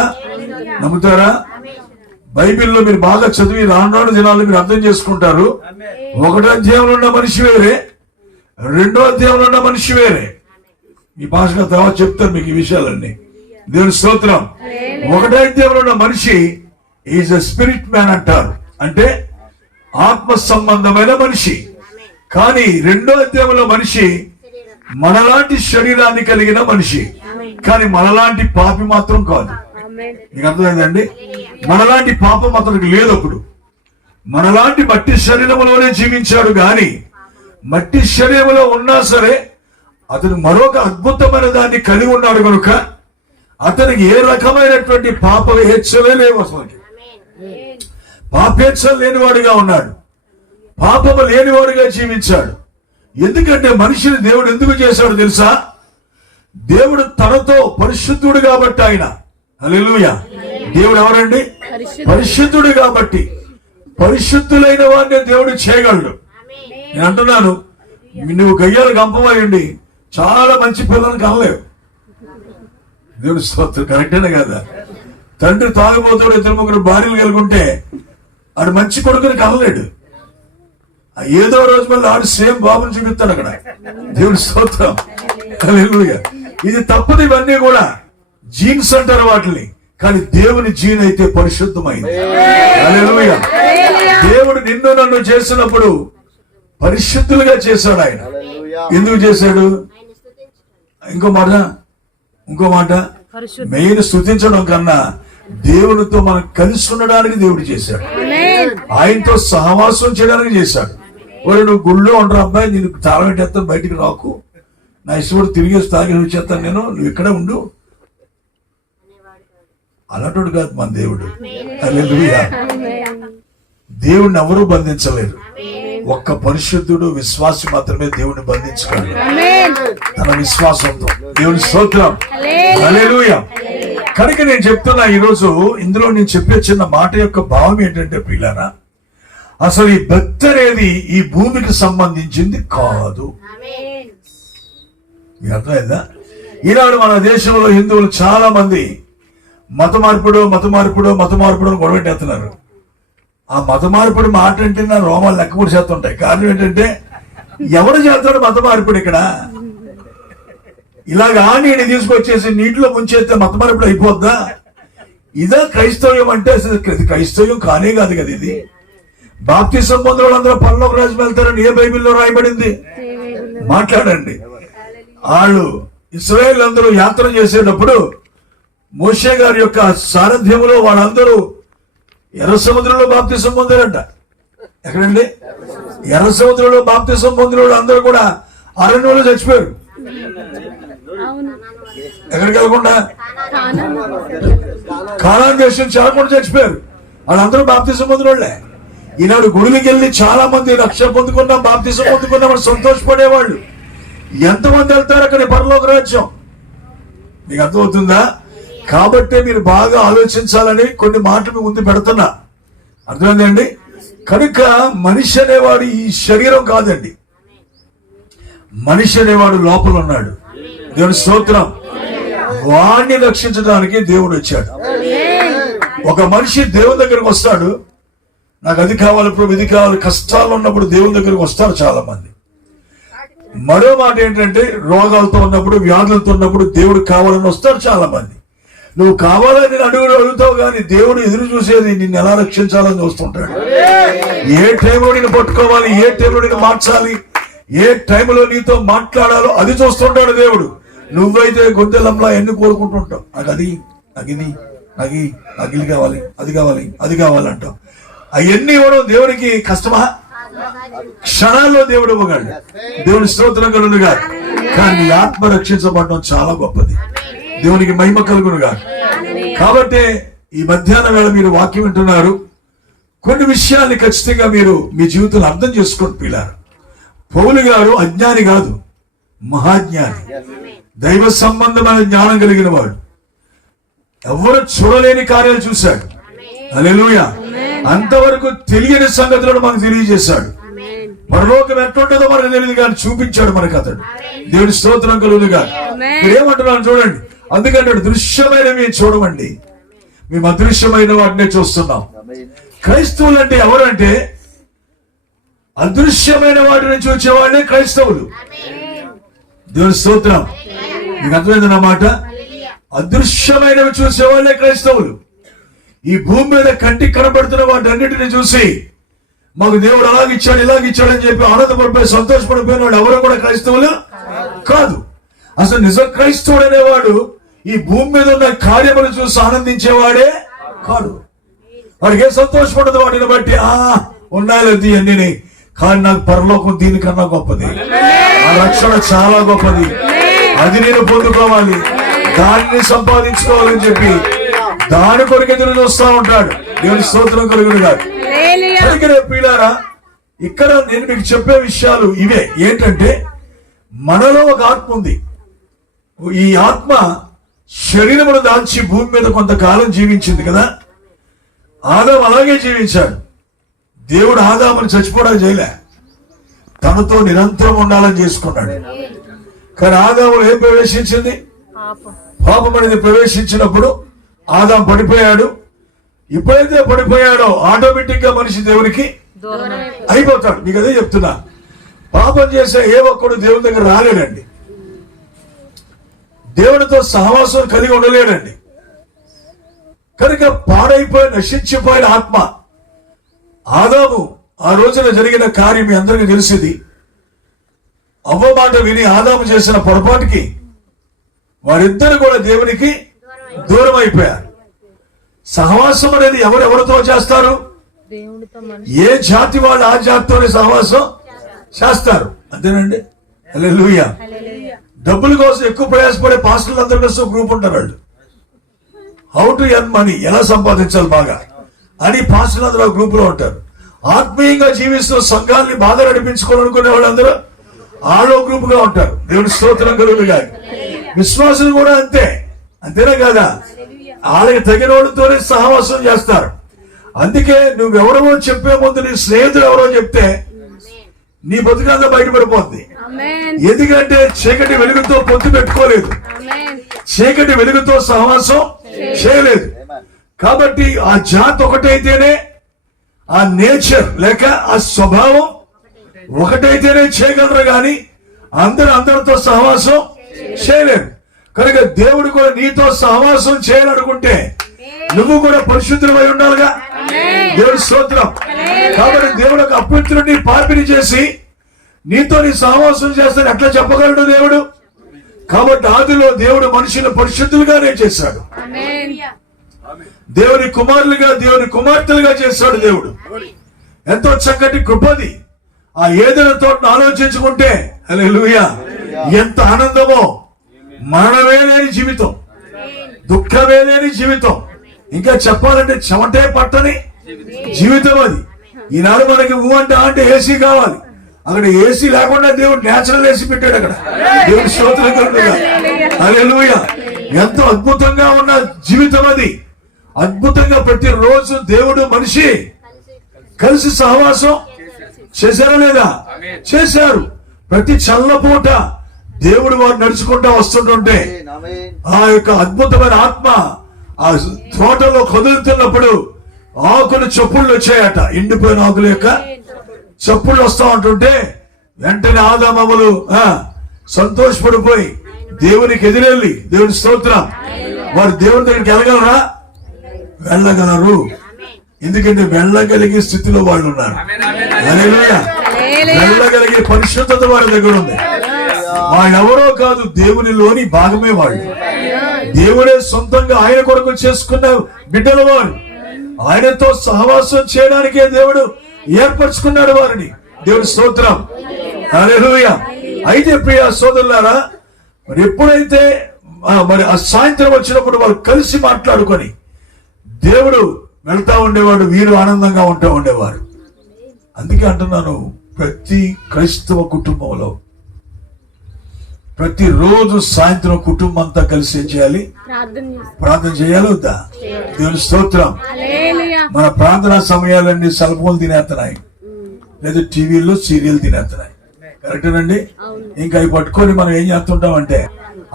నమ్ముతారా? బైబిల్లో మీరు బాగా చదివి రాను దినాల్లో మీరు అర్థం చేసుకుంటారు. 1వ అధ్యాయంలో ఉన్న మనిషి వేరే, 2వ అధ్యాయంలో ఉన్న మనిషి వేరే. ఈ భాషగా తర్వాత చెప్తారు మీకు ఈ విషయాలన్నీ. దేవుని స్తోత్రం. 1వ అధ్యాయంలో ఉన్న మనిషి ఈజ్ ఎ స్పిరిట్ మ్యాన్ అంటారు. అంటే ఆత్మ సంబంధమైన మనిషి. కానీ రెండో అధ్యాయంలో మనిషి మనలాంటి శరీరాన్ని కలిగిన మనిషి, కానీ మనలాంటి పాపి మాత్రం కాదు. మీకు అర్థమైందండి? మనలాంటి పాపం అతనికి లేదు. అప్పుడు మనలాంటి మట్టి శరీరంలోనే జీవించాడు, గాని మట్టి శరీరంలో ఉన్నా సరే అతను మరొక అద్భుతమైన దాన్ని కలిగి ఉన్నాడు కనుక అతనికి ఏ రకమైనటువంటి పాపహేచ్ఛలే లేవు. అసలు పాపేచ్ఛలు లేనివాడుగా ఉన్నాడు, పాపము లేనివాడుగా జీవించాడు. ఎందుకంటే మనిషిని దేవుడు ఎందుకు చేశాడు తెలుసా? దేవుడు తనతో పరిశుద్ధుడు కాబట్టి. ఆయన హల్లెలూయా. దేవుడు ఎవరండి? పరిశుద్ధుడు కాబట్టి. పరిశుద్ధులైన వాడిని దేవుడు చేయగలడు. నేను అంటున్నాను, నువ్వు గయ్యాలు గంపమయ్యండి చాలా మంచి పిల్లలను కనలేవు. దేవుడు స్తోత్రం. కరెక్టేనా కదా? తండ్రి తాగుబోతుడు 2-3 భార్యలు కలుగుంటే ఆడు మంచి కొడుకుని కనలేడు. ఏదో రోజు మళ్ళీ ఆడు సేమ్ బాబుని చూపిస్తాడు అక్కడ. దేవుడి స్తోత్రం. హల్లెలూయా. ఇది తప్పదు. ఇవన్నీ కూడా జీన్స్ అంటారు వాటిని, కానీ దేవుని జీన్ అయితే పరిశుద్ధమైంది. హల్లెలూయా. దేవుడు నిన్ను నన్ను చేసినప్పుడు పరిశుద్ధులుగా చేశాడు. ఆయన ఎందుకు చేశాడు? ఇంకో మాట మెయిన్ స్తుతించడం కన్నా దేవునితో మనం కలిసి ఉండడానికి దేవుడు చేశాడు. ఆయనతో సహవాసం చేయడానికి చేశాడు. ఒరే నువ్వు గుళ్ళో ఉండరు అబ్బాయి, నేను తాళం పెట్టేస్తాను, బయటికి రాకు, నా ఇష్టపడి తిరిగి తాగి వచ్చేస్తాను నేను, నువ్వు ఇక్కడే ఉండు. అలాంటి కాదు మన దేవుడు. హల్లెలూయా. దేవుడిని ఎవరూ బంధించలేరు. ఒక్క పరిశుద్ధుడు విశ్వాసి మాత్రమే దేవుని బంధించగలడు తన విశ్వాసంతో. దేవుని స్తోత్రం. హల్లెలూయా. కనుక నేను చెప్తున్నా ఈరోజు ఇందులో నేను చెప్పే చిన్న మాట యొక్క భావం ఏంటంటే ప్రియులారా, అసలు ఈ భక్తి అనేది ఈ భూమికి సంబంధించింది కాదు. మీకు అర్థమైందా? ఈనాడు మన దేశంలో హిందువులు చాలా మంది మత మార్పుడు గొడవెట్టేస్తున్నారు. ఆ మత మార్పుడు మాట అంటే నా రోమాలు లెక్కపూడి చేస్తుంటాయి. కారణం ఏంటంటే ఎవరు చేస్తాడు మత మార్పుడు? ఇక్కడ ఇలాగా నీటిని తీసుకొచ్చేసి నీటిలో ముంచేస్తే మత మార్పుడు అయిపోద్దా? ఇదా క్రైస్తవ్యం అంటే? అసలు క్రైస్తవ్యం కానే కాదు కదా ఇది. బాప్తిసం పొందిన వాళ్ళందరూ పరలోక రాజ్యం వెళ్తారని ఏ బైబిల్లో రాయబడింది? మాట్లాడండి. వాళ్ళు ఇశ్రాయేలు అందరూ యాత్ర చేసేటప్పుడు మోషే గారి యొక్క సారథ్యంలో వాళ్ళందరూ ఎర్ర సముద్రంలో బాప్తిసం పొందారంట. ఎక్కడండి? ఎర్ర సముద్రంలో బాప్తిసం పొందిన వాళ్ళు అందరూ కూడా అరణ్యంలో చచ్చిపోయారు. ఎక్కడికి వెళ్ళకుండా కానాన్ దేశం చేరకుండా చచ్చిపోయారు. వాళ్ళందరూ బాప్తిసం పొందిన వాళ్ళే. ఈనాడు గుడికి వెళ్ళి చాలా మంది రక్షణ పొందుకున్నాం, బాప్తిసం పొందుకున్నాం అని సంతోషపడేవాళ్ళు ఎంతమంది వెళ్తారు అక్కడ పరలోక రాజ్యం? మీకు అర్థమవుతుందా? కాబట్టే మీరు బాగా ఆలోచించాలని కొన్ని మాటలు ముందు పెడుతున్నా. అర్థమైందండి? కనుక మనిషి అనేవాడు ఈ శరీరం కాదండి. మనిషి అనేవాడు లోపల ఉన్నాడు. దేవుని స్తోత్రం. వాడిని రక్షించడానికి దేవుడు వచ్చాడు. ఒక మనిషి దేవుని దగ్గరకు వస్తాడు, నాకు అది కావాలి ప్రభు, ఇది కావాలి. కష్టాలు ఉన్నప్పుడు దేవుని దగ్గరకు వస్తారు చాలా మంది. మరో మాట ఏంటంటే రోగాలతో ఉన్నప్పుడు, వ్యాధులతో ఉన్నప్పుడు దేవుడు కావాలని వస్తారు చాలా మంది. నువ్వు కావాలని అడుగుతావు, కానీ దేవుడు ఎదురు చూసేది నిన్ను ఎలా రక్షించాలని చూస్తుంటాడు. ఏ టైంలో నేను పట్టుకోవాలి, ఏ టైంలో నేను మార్చాలి, ఏ టైంలో నీతో మాట్లాడాలో అది చూస్తుంటాడు దేవుడు. నువ్వైతే గొంతెలంలా ఎన్ని కోరుకుంటుంటావు, నాకు అది, నాకు ఇది, నాకు ఇది కావాలి, అది కావాలంటావు. అవన్నీ ఇవ్వడం దేవునికి కష్టమా? క్షణాల్లో దేవుడు ఇవ్వగలడు. దేవుని స్తోత్రం కలుగునుగా. కానీ ఆత్మ రక్షించబడడం చాలా గొప్పది. దేవునికి మహిమ కలుగునుగా. కాబట్టి ఈ మధ్యాహ్నం వేళ మీరు వాక్యం వింటున్నారు. కొన్ని విషయాల్ని ఖచ్చితంగా మీరు మీ జీవితంలో అర్థం చేసుకొని పిల్లారు. పౌలు గారు అజ్ఞాని కాదు, మహాజ్ఞాని, దైవ సంబంధమైన జ్ఞానం కలిగిన వాడు. ఎవరు చూడలేని కార్యాలు చూశాడు. హల్లెలూయా. అంతవరకు తెలియని సంగతులను మనకు తెలియజేశాడు. పరలోకం ఎట్లుంటుందో మనకు తెలియదు కానీ చూపించాడు మనకు అతడు. దేవుని స్తోత్రం కలుగునుగా. మీరేమంటున్నాను చూడండి. అందుకంటే దృశ్యమైనవి చూడమండి, మేము అదృశ్యమైన వాటినే చూస్తున్నాం. క్రైస్తవులు అంటే ఎవరంటే అదృశ్యమైన వాటిని చూసేవాళ్ళే క్రైస్తవులు. దేవుని స్తోత్రం. మీకు అర్థమైందన్నమాట. అదృశ్యమైనవి చూసేవాళ్ళే క్రైస్తవులు. ఈ భూమి మీద కంటికి కనబడుతున్న వాటన్నిటిని చూసి మాకు దేవుడు అలాగిచ్చాడు ఇలాగిచ్చాడు అని చెప్పి ఆనందపడిపోయి సంతోషపడిపోయిన వాడు ఎవరు కూడా క్రైస్తవులు కాదు. అసలు నిజ క్రైస్తవుడు అనేవాడు ఈ భూమి మీద ఉన్న కార్యములు చూసి ఆనందించేవాడే కాదు. వాడికి ఏం సంతోషపడదు వాటిని బట్టి ఉండాలి అన్ని, కానీ నాకు పరలోకం దీనికన్నా గొప్పది, ఆ రక్షణ చాలా గొప్పది, అది నేను పొందుకోవాలి, దాన్ని సంపాదించుకోవాలని చెప్పి దాని కొరకు ఎదురు చూస్తూ ఉంటాడు. దేవుని స్తోత్రం కలుగును గాక. ప్రియులారా, ఇక్కడ నేను మీకు చెప్పే విషయాలు ఇవే. ఏంటంటే మనలో ఒక ఆత్మ ఉంది. ఈ ఆత్మ శరీరమును దాల్చి భూమి మీద కొంతకాలం జీవించింది కదా. ఆదాము అలాగే జీవించాడు. దేవుడు ఆదాముని చచ్చిపోవడానికి చేయలే, తనతో నిరంతరం ఉండాలని చేసుకున్నాడు. కానీ ఆదాములో ఏం ప్రవేశించింది? పాపం అనేది ప్రవేశించినప్పుడు ఆదాము పడిపోయాడు. ఎప్పుడైతే పడిపోయాడో ఆటోమేటిక్ గా మనిషి దేవునికి అయిపోతాడు. మీకు అదే చెప్తున్నా, పాపం చేసే ఏ ఒక్కడు దేవుని దగ్గర రాలేడండి, దేవుడితో సహవాసం కలిగి ఉండలేడండి. కనుక పాడైపోయి నశించిపోయిన ఆత్మ ఆదాము ఆ రోజున జరిగిన కార్యం మీ అందరికీ తెలిసింది. అవ్వ మాట విని ఆదాము చేసిన పొరపాటుకి వారిద్దరు కూడా దేవునికి దూరం అయిపోయారు. సహవాసం అనేది ఎవరెవరితో చేస్తారు? ఏ జాతి వాళ్ళు ఆ జాతితోనే సహవాసం చేస్తారు. అంతేనండి. హల్లెలూయా. డబ్బుల కోసం ఎక్కువ ప్రయాసపడే పాస్టర్లు అందరి కోసం గ్రూప్ ఉంటారు. వాళ్ళు హౌ టు ఎర్న్ మనీ, ఎలా సంపాదించాలి బాగా అని పాస్టర్లు అందరూ గ్రూప్ లో ఉంటారు. ఆత్మీయంగా జీవిస్తూ సంఘాన్ని బాగా నడిపించుకోవాలనుకునే వాళ్ళందరూ ఆరో గ్రూప్ గా ఉంటారు. దేవుని స్తోత్రం కలుగును గాక. విశ్వాసులు కూడా అంతే, అంతేనా కదా? వాళ్ళకి తగిన వాళ్ళతోనే సహవాసం చేస్తారు. అందుకే నువ్వెవరో చెప్పే ముందు నీ స్నేహితుడు ఎవరో చెప్తే నీ బతుకంతా బయటపడిపోద్ది. ఎందుకంటే చీకటి వెలుగుతో పొత్తు పెట్టుకోలేదు, చీకటి వెలుగుతో సహవాసం చేయలేదు. కాబట్టి ఆ జాతి ఒకటైతేనే, ఆ నేచర్ లేక ఆ స్వభావం ఒకటైతేనే చేయగలరు, గాని అందరితో సహవాసం చేయలేరు. కనుక దేవుడు కూడా నీతో సహవాసం చేయాలనుకుంటే నువ్వు కూడా పరిశుద్ధులై ఉండాలిగా. దేవుడి స్తోత్రం. కాబట్టి దేవుడు ఒక అపవిత్రుడిని పాపిని చేసి నీతో నీ సహవాసం చేస్తాను ఎట్లా చెప్పగలడు దేవుడు? కాబట్టి ఆదిలో దేవుడు మనుషులు పరిశుద్ధులుగానే చేశాడు, దేవుని కుమారులుగా దేవుని కుమార్తెలుగా చేశాడు దేవుడు. ఎంతో చక్కటి కృపది. ఆ ఏదైనా తోటను ఆలోచించుకుంటే హల్లెలూయా ఎంత ఆనందమో. మరణమే లేని జీవితం, దుఃఖమే లేని జీవితం, ఇంకా చెప్పాలంటే చెమటే పట్టని జీవితం అది. ఈనాడు మనకి అంటే ఏసీ కావాలి. అక్కడ ఏసీ లేకుండా దేవుడు నేచురల్ ఏసీ పెట్టాడు అక్కడ. దేవుడి స్తోత్రం కలుగునుగా. హల్లెలూయా. ఎంతో అద్భుతంగా ఉన్న జీవితం అది. అద్భుతంగా ప్రతిరోజు దేవుడు మనిషి కలిసి సహవాసం చేశారా లేదా? చేశారు. ప్రతి చల్లపూట దేవుడు వారు నడుచుకుంటూ వస్తుంటుంటే ఆ యొక్క అద్భుతమైన ఆత్మ ఆ తోటలో కదులుతున్నప్పుడు ఆకులు చప్పుళ్ళు వచ్చాయట. ఎండిపోయిన ఆకుల యొక్క చప్పుళ్ళు వస్తా ఉంటుంటే వెంటనే ఆదామములు సంతోషపడిపోయి దేవునికి ఎదురెళ్ళి, దేవుని స్తోత్రం, వారు దేవుని దగ్గరికి వెళ్ళగలరా? వెళ్ళగలరు. ఎందుకంటే వెళ్ళగలిగే స్థితిలో వాళ్ళు ఉన్నారు. హల్లెలూయా. వెళ్ళగలిగే పరిశుద్ధత వారి దగ్గర ఉంది. వాళ్ళెవరో కాదు, దేవునిలోని భాగమే వాళ్ళు. దేవుడే సొంతంగా ఆయన కొరకు చేసుకున్న బిడ్డల వారు. ఆయనతో సహవాసం చేయడానికే దేవుడు ఏర్పరచుకున్నాడు వారిని. దేవుని స్తోత్రం. హల్లెలూయా. అయితే ప్రియ సోదరులారా, మరి ఎప్పుడైతే మరి ఆ సాయంత్రం వచ్చినప్పుడు వాళ్ళు కలిసి మాట్లాడుకొని దేవుడు వెళ్తా ఉండేవాడు, వీరు ఆనందంగా ఉంటూ ఉండేవారు. అందుకే అంటున్నాను, ప్రతి క్రైస్తవ కుటుంబంలో ప్రతిరోజు సాయంత్రం కుటుంబం అంతా కలిసి ఏం చేయాలి? ప్రార్థన చేయాలి వద్దా? దేవుని స్తోత్రం. మన ప్రార్థనా సమయాలన్నీ సెల్ ఫోన్ తినేస్తున్నాయి, లేదా టీవీలో సీరియల్ తినేస్తున్నాయి. కరెక్టేనండి. ఇంకా అవి పట్టుకొని మనం ఏం చేస్తుంటాం అంటే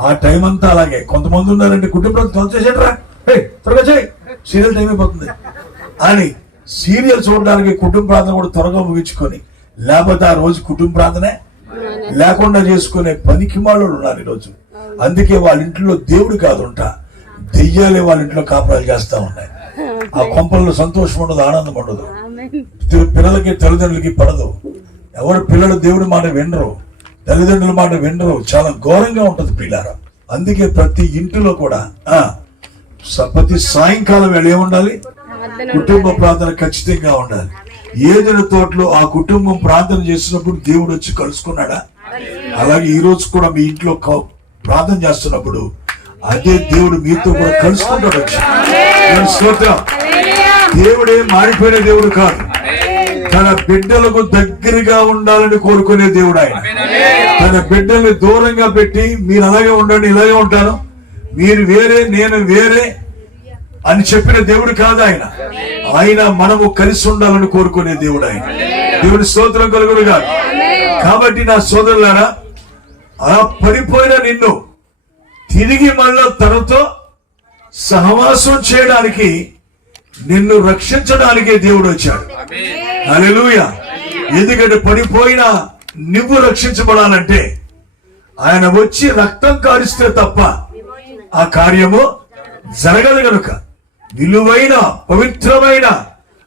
ఆ టైం అంతా అలాగే. కొంతమంది ఉన్నారంటే కుటుంబం తొలచేసేట్రా, త్వరగా చేయి, సీరియల్ టైం అయిపోతుంది అని సీరియల్ చూడడానికి కుటుంబ ప్రార్థన కూడా త్వరగా ముగించుకొని, లేకపోతే ఆ రోజు కుటుంబ ప్రార్థనే లేకుండా చేసుకునే పనికి వాళ్ళు ఉన్నారు ఈరోజు. అందుకే వాళ్ళ ఇంట్లో దేవుడు కాదుంటా, దెయ్యాలే వాళ్ళ ఇంట్లో కాపురాలు చేస్తా ఉన్నాయి. ఆ కొంపల్లో సంతోషం ఉండదు, ఆనందం ఉండదు. పిల్లలకి తల్లిదండ్రులకి పడదు. ఎవరు పిల్లలు దేవుడి మాట వినరు, తల్లిదండ్రుల మాట వినరు, చాలా ఘోరంగా ఉంటది పిల్లారా. అందుకే ప్రతి ఇంటిలో కూడా ప్రతి సాయంకాలం వేళ ఏముండాలి? కుటుంబ ప్రార్థన ఖచ్చితంగా ఉండాలి. ఏదైనా తోటలో ఆ కుటుంబం ప్రార్థన చేసినప్పుడు దేవుడు వచ్చి కలుసుకున్నాడా? అలాగే ఈ రోజు కూడా మీ ఇంట్లో ప్రార్థన చేస్తున్నప్పుడు అదే దేవుడు మీతో కూడా కలుసుకుంటాడు వచ్చి. స్తోత్రం. దేవుడే మారిపోయిన దేవుడు కాదు, తన బిడ్డలకు దగ్గరగా ఉండాలని కోరుకునే దేవుడు ఆయన. తన బిడ్డల్ని దూరంగా పెట్టి మీరు అలాగే ఉండండి, ఇలాగే ఉంటాను, మీరు వేరే నేను వేరే అని చెప్పిన దేవుడు కాదు ఆయన. ఆయన మనము కలిసి ఉండాలని కోరుకునే దేవుడు ఆయన. దేవుడి స్తోత్రం కలుగును కాదు. కాబట్టి నా సోదరులారా, అలా పడిపోయిన నిన్ను తిరిగి మళ్ళా తనతో సహవాసం చేయడానికి, నిన్ను రక్షించడానికే దేవుడు వచ్చాడు. హల్లెలూయా. ఎందుకంటే పడిపోయిన నువ్వు రక్షించబడాలంటే ఆయన వచ్చి రక్తం కారిస్తే తప్ప ఆ కార్యము జరగదు. కనుక విలువైన పవిత్రమైన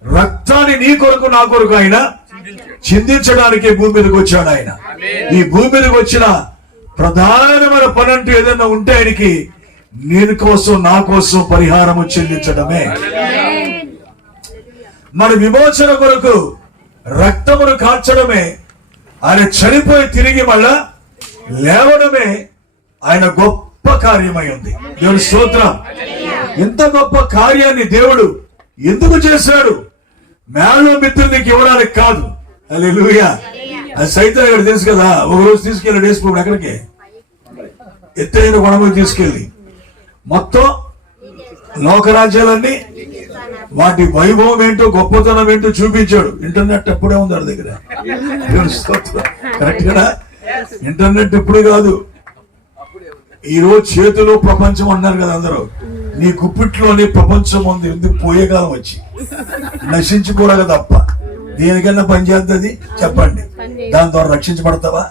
రక్తాన్ని నీ కొరకు నా కొరకు ఆయన చిందించడానికి భూమి మీదకి వచ్చాడు ఆయన. ఈ భూమి మీదకి వచ్చిన ప్రధానమైన పని అంటూ ఏదైనా ఉంటే ఆయనకి నేను కోసం నా కోసం పరిహారము చెల్లించడమే. మన విమోచన కొరకు రక్తమును కార్చడమే, ఆయన చనిపోయి తిరిగి మళ్ళా లేవడమే ఆయన గొప్ప కార్యమై ఉంది. దేవుని స్తోత్రం. ఇంత గొప్ప కార్యాన్ని దేవుడు ఎందుకు చేశాడు? మేలో మిత్రులకి ఇవ్వడానికి కాదు. హల్లెలూయా. అది సైతం ఇక్కడ తెలుసు కదా. ఒక రోజు తీసుకెళ్ళి వేసుకోండి ఎక్కడికి, ఎత్తైన కొండకు తీసుకెళ్ళి మొత్తం లోకరాజ్యాలన్నీ వాటి వైభవం ఏంటో గొప్పతనం ఏంటో చూపించాడు. ఇంటర్నెట్ ఎప్పుడే ఉంది వాడి దగ్గర. కరెక్ట్ కదా? ఇంటర్నెట్ ఎప్పుడు కాదు, ఈ రోజు చేతిలో ప్రపంచం అన్నారు కదా అందరూ. నీ గుప్పిట్లోని ప్రపంచం ఉంది. ఎందుకు? పోయే కాలం వచ్చి నశించిపోరాగా తప్ప దేనికన్నా పనిచేస్తుంది చెప్పండి. దాని ద్వారా రక్షించబడతావా?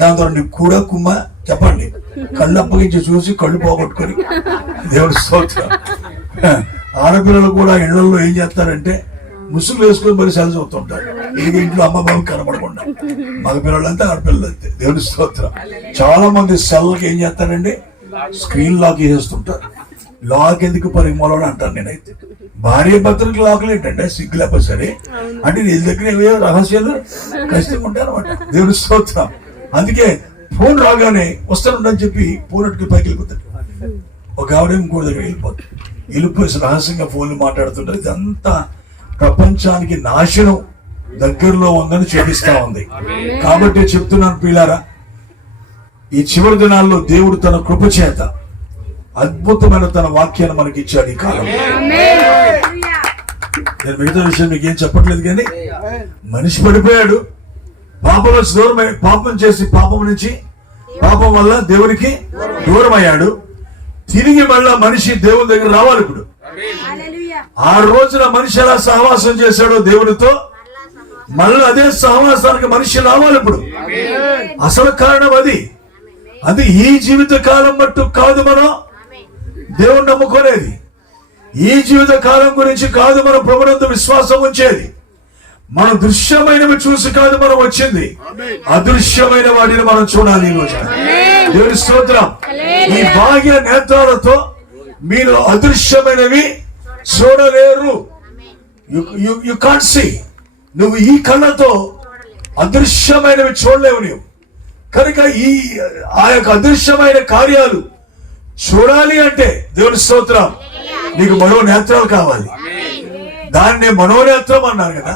దాని ద్వారా నీకు కూడా కుమ్మ చెప్పండి. కళ్ళు అప్పగించి చూసి కళ్ళు పోగొట్టుకొని. దేవుడి స్తోత్రం. ఆడపిల్లలు కూడా ఇళ్లలో ఏం చేస్తారంటే ముసుగులు వేసుకొని మరి సెలవు చూస్తుంటారు. ఇది ఇంట్లో అమ్మ బాబు కనబడకుండా. మగ పిల్లలు అంతే, ఆడపిల్లలు అంతే. దేవుడి స్తోత్రం. చాలా మంది సెల్కి ఏం చేస్తారండి, స్క్రీన్ లాక్ చేస్తుంటారు. లాక్ ఎందుకు పరిమూలన అంటాను నేనైతే. భార్య భర్తలకు లాకులు ఏంటంటే సిగ్గు లేకపోతే సరే అంటే నీ దగ్గర ఏవో రహస్యాలు ఖచ్చితంగా ఉంటాయి అనమాట. దేవుడి స్తోత్రం. అందుకే ఫోన్ రాగానే వస్తానుండని చెప్పి ఫోన్ అట్టుకు పైకి వెళ్ళిపోతాడు. ఒక ఆవిడ ఇంకోటి దగ్గర వెళ్ళిపోయి రహస్యంగా ఫోన్లు మాట్లాడుతుంటారు. ఇదంతా ప్రపంచానికి నాశనం దగ్గరలో ఉందని చూపిస్తా ఉంది. కాబట్టి చెప్తున్నాను పిల్లారా, ఈ చివరి దినాల్లో దేవుడు తన కృప చేత అద్భుతమైన తన వాక్యాన్ని మనకి ఇచ్చాడు ఈ కాలం. నేను మిగతా విషయం మీకు ఏం చెప్పట్లేదు, కానీ మనిషి పడిపోయాడు, పాపం దూరమై పాపం చేసి పాపం నుంచి పాపం వల్ల దేవునికి దూరం అయ్యాడు. తిరిగి మళ్ళా మనిషి దేవుని దగ్గర రావాలి. ఇప్పుడు ఆ రోజున మనిషి ఎలా సహవాసం చేశాడో దేవుడితో, మళ్ళీ అదే సహవాసానికి మనిషి రావాలి. ఇప్పుడు అసలు కారణం అది ఈ జీవిత కాలం మట్టు కాదు మనం దేవుణ్ణి నమ్ముకునేది. ఈ జీవిత కాలం గురించి కాదు మనం ప్రభునందు విశ్వాసం ఉంచేది. మన దృశ్యమైనవి చూసి కాదు మనం వచ్చింది, అదృశ్యమైన వాటిని మనం చూడాలి. ఈ రోజు దేవుని స్తోత్రం. ఈ బాహ్య నేత్రాలతో మీరు అదృశ్యమైనవి చూడలేరు. You can't see. నువ్వు ఈ కళ్ళతో అదృశ్యమైనవి చూడలేవు నువ్వు. కనుక ఆ యొక్క అదృశ్యమైన కార్యాలు చూడాలి అంటే దేవుని స్తోత్రం నీకు మనోనేత్రాలు కావాలి. దాన్నే మనోనేత్రం అన్నారు కదా.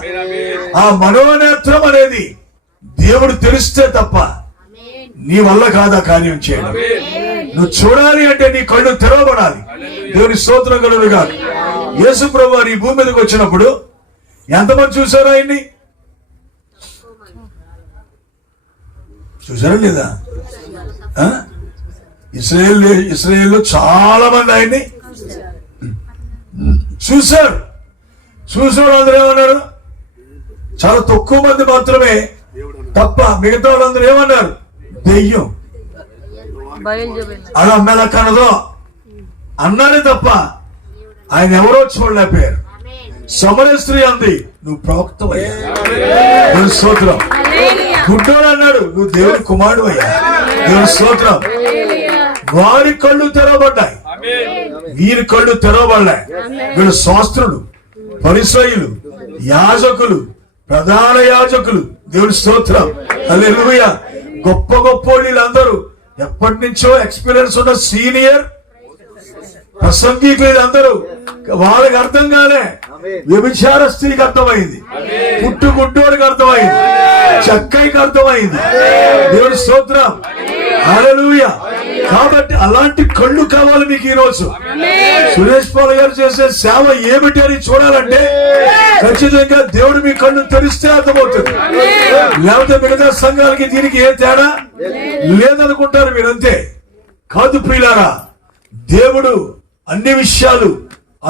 ఆ మనోనేత్రం అనేది దేవుడు తెలిస్తే తప్ప నీ వల్ల కాదు ఆ కార్యం చేయడం. నువ్వు చూడాలి అంటే నీ కళ్ళు తెరవబడాలి. దేవుని స్తోత్రం కలుగును గాక. యేసు ప్రభువు ఈ భూమి మీదకి వచ్చినప్పుడు ఎంతమంది చూసారు ఆయన్ని? చూసారా లేదా? ఇశ్రాయేల్లో చాలా మంది ఆయన్ని చూశారు. చూసిన వాళ్ళందరూ ఏమన్నారు? చాలా తక్కువ మంది మాత్రమే తప్ప మిగతా వాళ్ళందరూ ఏమన్నారు? దెయ్యం అలా మెలకనదో అన్నారే తప్ప ఆయన ఎవరో చూడలేకపోయారు. సమరయ స్త్రీ అంది, నువ్వు ప్రవక్తవయ్యా. దేవుని స్తోత్రం. గుడ్డోడు అన్నాడు, నువ్వు దేవుని కుమారుడు అయ్యా. దేవుని స్తోత్రం. వారి కళ్ళు తెరవబడ్డాయి, వీరి కళ్ళు తెరవబడ్డాయి. వీళ్ళు శాస్త్రులు, పరిసయ్యులు, యాజకులు, ప్రధాన యాజకులు. దేవుని స్తోత్రం. హల్లెలూయా. గొప్ప గొప్ప వీళ్ళందరూ ఎప్పటి నుంచో ఎక్స్పీరియన్స్ ఉన్న సీనియర్ ప్రసంగికులు అందరూ. వాళ్ళకి అర్థం కాలే, వ్యభిచార స్త్రీకి అర్థమైంది, పుట్టుగుడ్డోడికి అర్థమైంది, చక్కైకి అర్థమైంది. దేవుని స్తోత్రం. హల్లెలూయా. కాబట్టి అలాంటి కళ్ళు కావాలి మీకు ఈ రోజు. సురేష్ పాల్ గారు చేసే సేవ ఏమిటి అని చూడాలంటే ఖచ్చితంగా దేవుడు మీ కళ్ళు తెరిస్తే అర్థమవుతుంది. లేకపోతే మిగతా సంఘాలకి దీనికి ఏ తేడా లేదనుకుంటారు మీరంతే. కాదు ప్రియులారా, దేవుడు అన్ని విషయాలు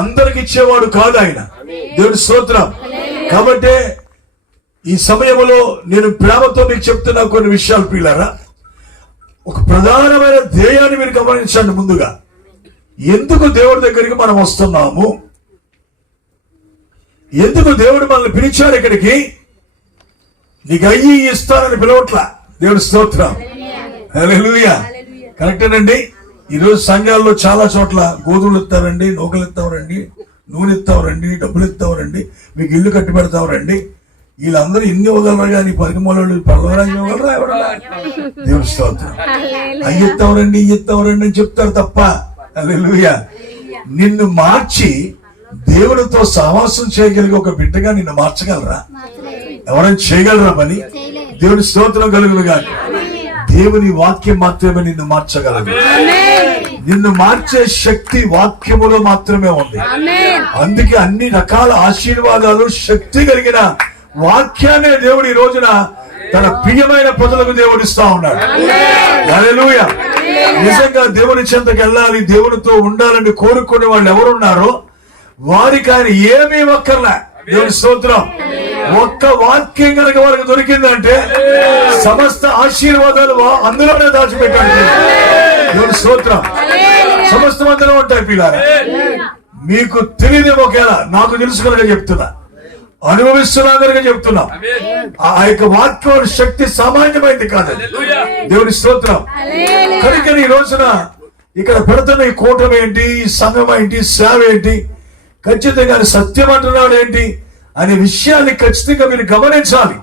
అందరికి ఇచ్చేవాడు కాదు ఆయన. దేవుడి స్తోత్రం. కాబట్టి ఈ సమయంలో నేను ప్రేమతో మీకు చెప్తున్నా కొన్ని విషయాలు ప్రియులారా. ఒక ప్రధానమైన ధ్యేయాన్ని మీరు గమనించండి. ముందుగా ఎందుకు దేవుడి దగ్గరికి మనం వస్తున్నాము, ఎందుకు దేవుడు మనల్ని పిలిచాడు ఇక్కడికి. నీకు అయ్యి ఇస్తానని పిలవట్లా. దేవుడి స్తోత్రం. హల్లెలూయా. కరెక్టేనండి. ఈరోజు సంఘాల్లో చాలా చోట్ల గోధుమలు ఇస్తారండి, నూకలు ఇస్తారండి, నూనె ఇస్తారండి, డబ్బులు ఇస్తారండి, మీకు ఇల్లు కట్టి పెడతారండి. వీళ్ళందరూ ఇన్ని ఇవ్వగలరా కానీ పరిగమూలలు పర్వరా ఇవ్వగలరా ఎవడరా. దేవుని స్తోత్రం. అయ్యి ఇస్తావరండి, ఇయ్యి ఇస్తావరండి అని చెప్తారు తప్ప. హల్లెలూయా. నిన్ను మార్చి దేవుడితో సహవాసం చేయగలిగే ఒక బిడ్డగా నిన్ను మార్చగలరా? ఎవరైనా చేయగలరా పని? దేవుని స్తోత్రం కలుగును గాని. దేవుని వాక్యం మాత్రమే నిన్ను మార్చగలదు. నిన్ను మార్చే శక్తి వాక్యములో మాత్రమే ఉంది. అందుకే అన్ని రకాల ఆశీర్వాదాలు, శక్తి కలిగిన వాక్యాన్ని దేవుడు ఈ రోజున తన ప్రియమైన ప్రజలకు దేవుడిస్తా ఉన్నాడు. హల్లెలూయా. నిజంగా దేవుని చెంతకు వెళ్ళాలి, దేవునితో ఉండాలని కోరుకునే వాళ్ళు ఎవరున్నారో వారికి ఆయన ఏమీ ఒక్కర్లే. దేవుని స్తోత్రం. ఒక్క వాక్యం కనుక వారికి దొరికిందంటే సమస్త ఆశీర్వాదాలు అందులోనే దాచిపెట్టాడు. దేవుని స్తోత్రం. సమస్తం అందులో ఉంటాయి పిల్లారా. మీకు తెలియదే ఒకేలా, నాకు తెలుసు కనుక చెప్తున్నా, అనుభవిస్తున్నా కనుక చెప్తున్నా. ఆ యొక్క వాక్యం శక్తి సామాన్యమైంది కాదు. దేవుని స్తోత్రం. కనుక ఈ రోజున ఇక్కడ పెడుతున్న ఈ కూటమి ఏంటి, ఈ సంఘం ఏంటి, సేవ ఏంటి, ఖచ్చితంగా సత్యం అంటున్నాడు ఏంటి అనే విషయాన్ని ఖచ్చితంగా మీరు గమనించాలి,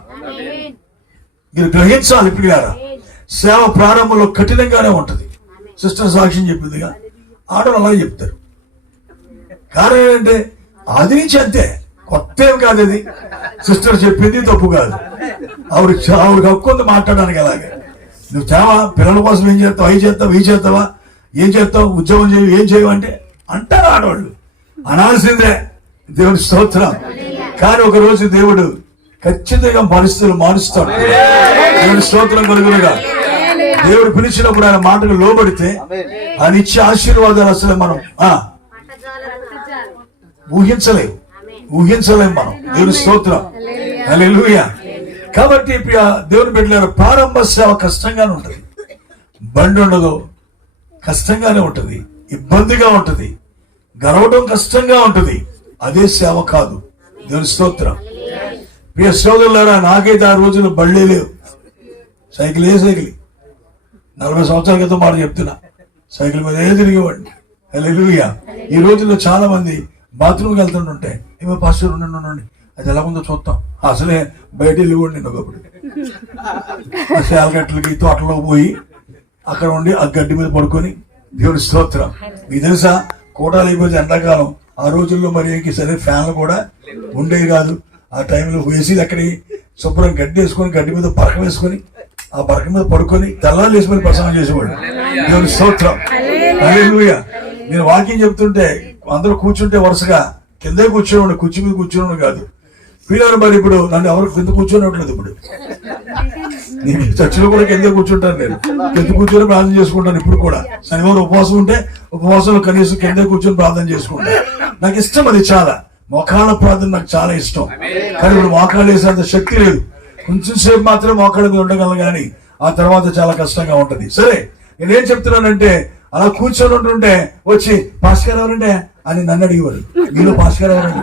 మీరు గ్రహించాలి. పిల్లారా, సేవ ప్రారంభంలో కఠినంగానే ఉంటది. సిస్టర్ సాక్ష్యం చెప్పిందిగా, ఆడవాళ్ళు అలాగే చెప్తారు. కారణం ఏంటంటే అది నుంచి అంతే, కొత్త ఏం కాదు అది. సిస్టర్ చెప్పింది తప్పు కాదు. ఆవిడకి హక్కు ఉంది మాట్లాడడానికి. అలాగే నువ్వు చాలా పిల్లల కోసం ఏం చేస్తావు, అవి చేస్తావు, ఇవి చేస్తావా, ఏం చేస్తావు, ఉద్యోగం చేయవు, ఏం చేయవు అంటే అంటారు ఆడవాళ్ళు. అనాల్సిందే. దేవుడి స్తోత్రం. కానీ ఒక రోజు దేవుడు ఖచ్చితంగా పరిస్థితులు మారుస్తాడు. దేవుడి స్తోత్రం కలుగునుగా. దేవుడు పిలిచినప్పుడు ఆయన మాటకు లోబడితే ఆయన ఇచ్చే ఆశీర్వాదాలు అసలు మనం ఊహించలేము మనం. దేవుని స్తోత్రం. హల్లెలూయా. కాబట్టి దేవుని బిడ్డలారా, ప్రారంభ సేవ కష్టంగానే ఉంటది. బండి ఉండదు, కష్టంగానే ఉంటది, ఇబ్బందిగా ఉంటది, గడవడం కష్టంగా ఉంటది. అదే సేవ కాదు. దేవుని స్తోత్రం. ప్రియ సోదరులారా, నాకైతే ఆ రోజులు బళ్ళే లేవు. సైకిల్ 40 సంవత్సరాల క్రితం మాట చెప్తున్నా, సైకిల్ మీద తిరిగేవాడిని. హల్లెలూయా. ఈ రోజుల్లో చాలా మంది బాత్రూమ్కి వెళ్తుంటే ఏమో పాస్టర్ ఉండండి, అది ఎలా ఉందో చూద్దాం. అసలే బయట వెళ్ళి కూడా నేను ఒకప్పుడు శాలగట్లకి తోటలో పోయి అక్కడ ఉండి ఆ గడ్డి మీద పడుకొని. దేవుడి స్తోత్రం. మీకు తెలుసా, కోటాలు అయిపోతే ఎండాకాలం ఆ రోజుల్లో మరి సరే ఫ్యాన్లు కూడా ఉండేవి కాదు. ఆ టైంలో వేసి అక్కడి శుభ్రం గడ్డి వేసుకొని, గడ్డి మీద పరక వేసుకొని, ఆ పరక మీద పడుకొని తెల్లారు వేసుకొని ప్రసంగం చేసేవాడు. దేవుని స్తోత్రం. హల్లెలూయా. నేను వాకింగ్ చెప్తుంటే అందరూ కూర్చుంటే వరుసగా కిందే కూర్చోవాడు, కుర్చీ మీద కూర్చోవడం కాదు. పిల్లలు మరి ఇప్పుడు నన్ను ఎవరు కింద కూర్చోనట్లేదు. ఇప్పుడు నేను చర్చిలో కూడా కింద కూర్చుంటాను, నేను కింద కూర్చొని ప్రార్థన చేసుకుంటాను. ఇప్పుడు కూడా శనివారం ఉపవాసం ఉంటే ఉపవాసంలో కనీసం కింద కూర్చొని ప్రార్థన చేసుకుంటాను. నాకు ఇష్టం అది చాలా. మోకాళ్ళ ప్రార్థన నాకు చాలా ఇష్టం. కానీ ఇప్పుడు మోకాళ్ళు వేసేంత శక్తి లేదు. కొంచెం సేపు మాత్రమే మోకాళ్ళ మీద ఉండగలను, కానీ ఆ తర్వాత చాలా కష్టంగా ఉంటది. సరే, నేనేం చెప్తున్నానంటే అలా కూర్చొని ఉంటుంటే వచ్చి పాస్టర్ ఎవరంటే అని నన్ను అడిగేవారు. మీలో పాస్ గారు ఎవరండి?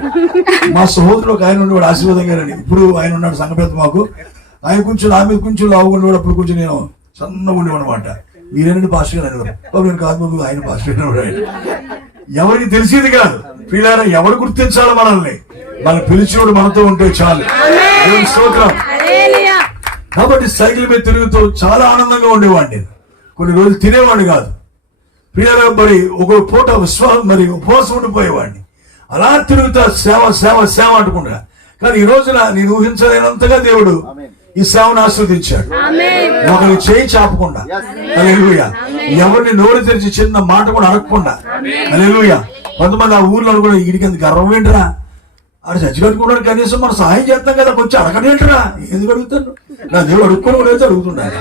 మా సహోదరుడు ఒక ఆయన ఉండేవాడు, ఆశీర్వాదం గారని. ఇప్పుడు ఆయన ఉన్నాడు సంఘ పెద్ద మాకు. ఆయన కొంచెం నా మీద కొంచెం లావుగా ఉండేవాడు. అప్పుడు కొంచెం నేను సన్నగా ఉండేవాడు అనమాట. మీరేనండి పాస్ గారు అనేవారు. నేను కాదు బాబు, ఆయన పాస్ గారు ఆయన. ఎవరికి తెలిసేది కాదు. పిల్లారా, ఎవరు గుర్తించాలి మనల్ని? మన పిలిచినోడు మనతో ఉంటే చాలు. దేవుని స్తోత్రం. కాబట్టి సైకిల్ మీద తిరుగుతూ చాలా ఆనందంగా ఉండేవాడిని. కొన్ని రోజులు తినేవాడిని కాదు. పిల్లలు మరి ఒక పూట మరి ఉపవాసం ఉండిపోయేవాడిని. అలా తిరుగుతా సేవ సేవ సేవ అంటుకుంటా. కానీ ఈ రోజున నేను ఊహించలేనంతగా దేవుడు ఈ సేవను ఆస్వాదించాడు. ఒకరిని చేయి చాపకుండా, హల్లెలూయా, ఎవరిని నోరు తెరిచి చిన్న మాట కూడా అడగకుండా, హల్లెలూయా. కొంతమంది ఆ ఊర్లో కూడా వీడికి అంత గర్వం ఏంటరా, ఆడు చచ్చి కట్టుకున్నాడు, కనీసం మనం సహాయం చేస్తాం కదా, కొంచెం అడగడేంటరా, ఎందుకు అడుగుతాను? నా దేవుడు అడుక్కొని కూడా అడుగుతున్నాడు.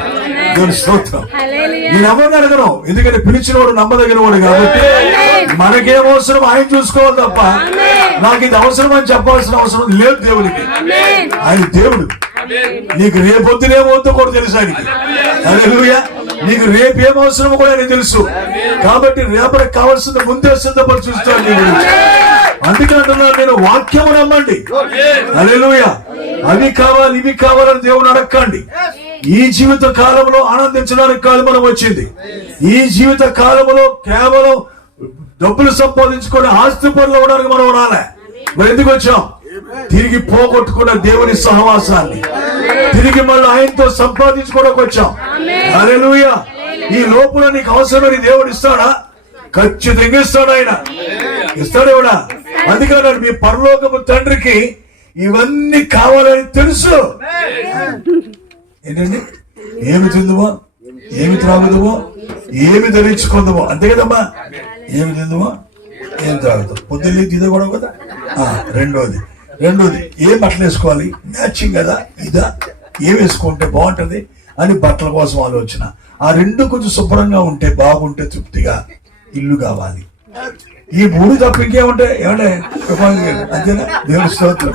దేవుని స్తోత్రం. నేను ఎవరిని అడగను, ఎందుకంటే పిలిచిన వాడు నమ్మదగిన వాడు కాబట్టి మనకేం అవసరం ఆయన చూసుకోవాలి తప్ప నాకు ఇది అవసరం అని చెప్పాల్సిన అవసరం లేదు దేవుడికి. ఆయన దేవుడు. నీకు రేపొద్దునేమవుతుందో కూడా తెలుసు ఆయనకి. హల్లెలూయా. నీకు రేపు ఏం అవసరమో కూడా ఆయన తెలుసు. కాబట్టి రేపటికి కావాల్సింది ముందే సిద్ధపడి చూస్తాను నీ గురించి. అందుకే అంటున్నాను నేను, వాక్యము నమ్మండి. హల్లెలూయా. అవి కావాలి ఇవి కావాలని దేవుని అడగండి. ఈ జీవిత కాలంలో ఆనందించడానికి కాదు మనం వచ్చింది. ఈ జీవిత కాలంలో కేవలం డబ్బులు సంపాదించుకొని ఆస్తి పనులు అవ్వడానికి మనం రాలే. మరి ఎందుకు వచ్చాం? తిరిగి పోగొట్టుకున్న దేవుని సహవాసాన్ని తిరిగి మళ్ళీ ఆయనతో సంపాదించుకోవడానికి వచ్చాం. హల్లెలూయా. ఈ లోపల నీకు అవసరమని దేవుడు ఇస్తాడా? ఖచ్చితంగా ఇస్తాడు. ఆయన ఇస్తాడు కూడా. అందుకన్నాడు మీ పరలోకపు తండ్రికి ఇవన్నీ కావాలని తెలుసు. ఏంటండి? ఏమి తిందుమో, ఏమి త్రాగుదమో, ఏమి ధరించుకుందామో, అంతే కదమ్మా. ఏమి తిందుమో, ఏం త్రాగుతాం, పొద్దున్న తినకూడదు కదా. రెండోది ఏం బట్టలు వేసుకోవాలి, మ్యాచింగ్ కదా, ఇదా, ఏం వేసుకుంటే బాగుంటది అని బట్టల కోసం ఆలోచన. ఆ రెండు కొంచెం శుభ్రంగా ఉంటే, బాగుంటే, తృప్తిగా ఇల్లు కావాలి. ఈ మూడు తప్ప ఇంకేముంటాయి? ఏమంటే అంతేనా? దేవుని స్తోత్రం.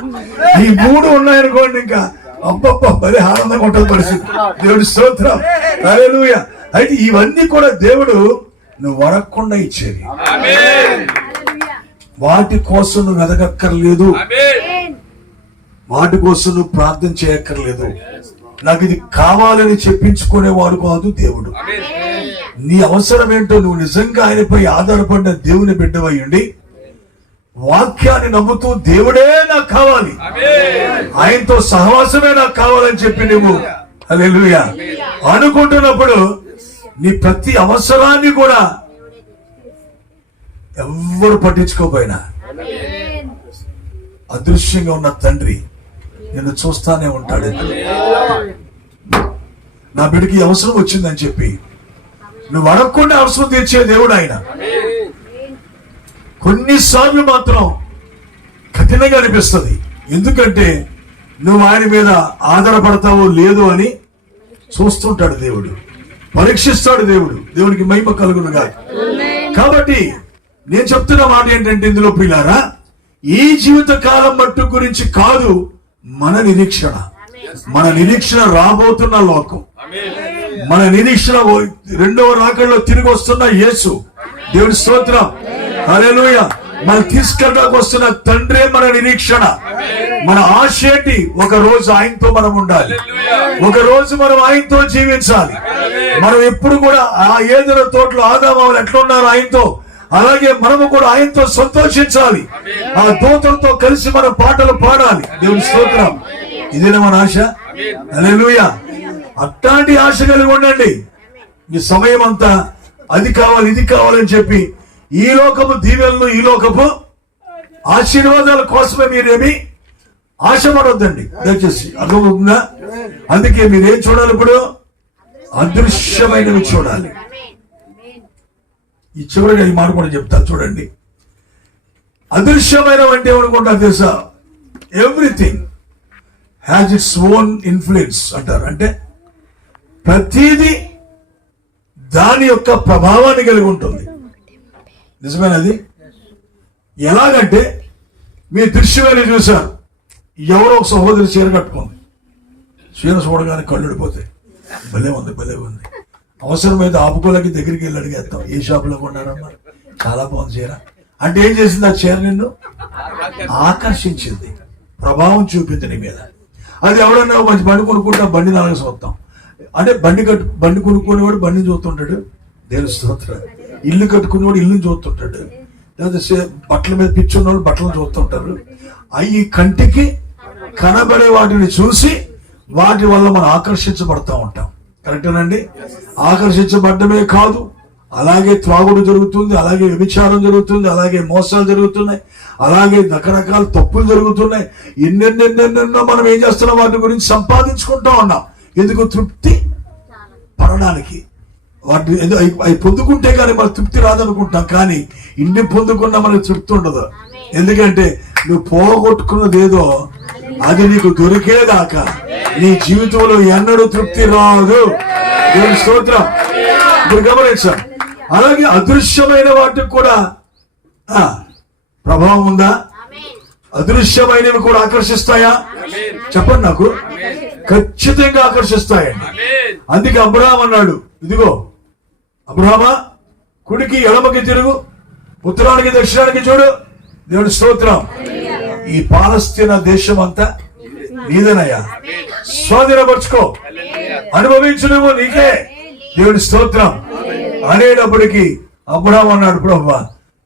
ఈ మూడు ఉన్నాయనుకోండి, ఇంకా అబ్బబ్బ భలే ఆనందంగా ఉంటుంది పరిస్థితి. దేవుడి స్తోత్రం. హల్లెలూయా. అయితే ఇవన్నీ కూడా దేవుడు నువ్వు అడగకుండా ఇచ్చేది. వాటి కోసం నువ్వు వెదకక్కర్లేదు, వాటి కోసం నువ్వు ప్రార్థన చేయక్కర్లేదు. నాకు ఇది కావాలని చెప్పించుకునేవాడు కాదు దేవుడు. నీ అవసరం ఏంటో నువ్వు నిజంగా ఆయనపై ఆధారపడిన దేవుని బిడ్డవయ్యండి వాక్యాన్ని నమ్ముతూ దేవుడే నాకు కావాలి, ఆయనతో సహవాసమే నాకు కావాలని చెప్పి నువ్వు హల్లెలూయా అనుకుంటున్నప్పుడు నీ ప్రతి అవసరాన్ని కూడా ఎవ్వరు పట్టించుకోపోయినా అదృశ్యంగా ఉన్న తండ్రి నిన్ను చూస్తానే ఉంటాడు. నా బిడ్డకి అవసరం వచ్చిందని చెప్పి నువ్వు అడగకుండా అవసరం తీర్చే దేవుడు ఆయన. కొన్నిసార్లు మాత్రం కఠినంగా అనిపిస్తుంది, ఎందుకంటే నువ్వు ఆయన మీద ఆధారపడతావో లేదో అని చూస్తుంటాడు దేవుడు, పరీక్షిస్తాడు దేవుడు. దేవునికి మహిమ కలుగును గాక. కాబట్టి నేను చెప్తున్న మాట ఏంటంటే ఇందులో పిల్లారా, ఈ జీవిత కాలం మట్టు గురించి కాదు మన నిరీక్షణ. మన నిరీక్షణ రాబోతున్న లోకం, మన నిరీక్షణ రెండవ రాకడలో తిరిగి వస్తున్న యేసు. దేవుడి స్తోత్రం. హల్లెలూయా. మనం తీసుకెళ్ళడానికి వస్తున్న తండ్రే మన నిరీక్షణ. మన ఆశ ఏంటి? ఒక రోజు ఆయనతో మనం ఉండాలి, ఒక రోజు మనం ఆయనతో జీవించాలి. మనం ఎప్పుడు కూడా ఆ ఏదైనా తోటలో ఆదామావులు ఎట్లున్నారు ఆయనతో, అలాగే మనము కూడా ఆయనతో సంతోషించాలి. ఆ దూతలతో కలిసి మన పాటలు పాడాలి. దేవుని స్తోత్రం. ఇదేనా మన ఆశ? హల్లెలూయా. అట్లాంటి ఆశ కలిగి ఉండండి. మీ సమయం అంతా అది కావాలి ఇది కావాలని చెప్పి ఈ లోకపు దీవెనలు, ఈ లోకపు ఆశీర్వాదాల కోసమే మీరేమి ఆశపడొద్దండి దయచేసి, అర్థమవుతుందా? అందుకే మీరేం చూడాలి? ఇప్పుడు అదృశ్యమైనవి చూడాలి. ఈ చివరిగా ఈ మాట కూడా చెప్తా చూడండి. అదృశ్యమైన అంటే ఏమనుకుంటారు తెలుసా? Everything has its own influence అంటారు. అంటే ప్రతిదీ దాని యొక్క ప్రభావాన్ని కలిగి ఉంటుంది. నిజమేనది. ఎలాగంటే మీ దృశ్యమైన చూశారు, ఎవరో ఒక సహోదరి చీర కట్టుకుంది, చీర చూడగానే కళ్ళు పడిపోతాయి, భలే ఉంది భలే ఉంది. అవసరమైతే ఆపుకోలేక దగ్గరికి వెళ్ళి అడిగేస్తాం, ఏ షాపులో కొన్నారమ్మా, చాలా బాగుంది చీర అంటే ఏం చేసింది? ఆ చీర నిన్ను ఆకర్షించింది, ప్రభావం చూపింది నీ మీద. అది ఎవడన్నా మంచి బండి కొనుక్కుంటా బండి నాలుగు చూస్తాం అంటే బండి కొనుక్కునేవాడు బండిని చూస్తుంటాడు, దేవుని స్తోత్రం. ఇల్లు కట్టుకునేవాడు ఇల్లుని చూస్తుంటాడు, లేకపోతే బట్టల మీద పిచ్చున్నవాడు బట్టలను చూస్తుంటారు. అవి కంటికి కనబడే వాటిని చూసి వాటి వల్ల మనం ఆకర్షించబడతా ఉంటాం. కరెక్టేనండి? ఆకర్షించబడ్డమే కాదు, అలాగే త్రాగుడు జరుగుతుంది, అలాగే వ్యభిచారం జరుగుతుంది, అలాగే మోసాలు జరుగుతున్నాయి, అలాగే రకరకాల తప్పులు జరుగుతున్నాయి. ఎన్నెన్నెన్నెన్నెన్నో మనం ఏం చేస్తున్నాం? వాటి గురించి సంపాదించుకుంటా ఉన్నాం. ఎందుకు? తృప్తి పడడానికి. వాటి అవి పొందుకుంటే కానీ మనకు తృప్తి రాదనుకుంటాం, కానీ ఇన్ని పొందుకున్నా మనకు తృప్తి ఉండదు. ఎందుకంటే నువ్వు పోగొట్టుకున్నది ఏదో అది నీకు దొరికేదాకా నీ జీవితంలో ఎన్నడూ తృప్తి రాదు. దేవుని స్తోత్రం. ఇప్పుడు గమనించాం. అలాగే అదృశ్యమైన వాటికి కూడా ప్రభావం ఉందా? అదృశ్యమైనవి కూడా ఆకర్షిస్తాయా? చెప్పండి నాకు. ఖచ్చితంగా ఆకర్షిస్తాయండి. అందుకే అబ్రహాం అన్నాడు, ఇదిగో అబ్రహామా, కుడికి ఎడమకి తిరుగు, ఉత్తరానికి దక్షిణానికి చూడు. దేవుని స్తోత్రం. ఈ పాలస్తీనా దేశం అంతా నీదనయ్యా, స్వాధీనపరుచుకో, అనుభవించు, నువ్వు నీకే. దేవుని స్తోత్రం. అనేటప్పటికీ అబ్రహాం అన్నాడు, ప్రభువా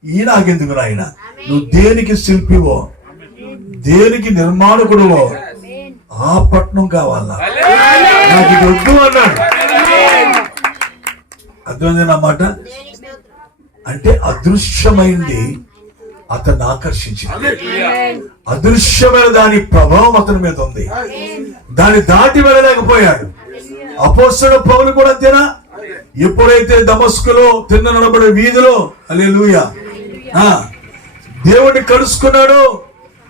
ఈ నాకెందుకు నాయన, నువ్వు దేనికి శిల్పివో దేనికి నిర్మాణకుడువో ఆ పట్నం కావాలా, నాకు ఇది వద్దు అన్నాడు. అర్థమైంది నా మాట? అంటే అదృశ్యమైంది అతన్ని ఆకర్షించింది. అదృశ్యమైన దాని ప్రభావం అతని మీద ఉంది. దాన్ని దాటి వెళ్ళలేకపోయాడు. అపోస్తలుడు పౌలు కూడా అంతేనా? ఎప్పుడైతే దమస్కులో నడబడే వీధిలో హల్లెలూయా దేవుడిని కలుసుకున్నాడో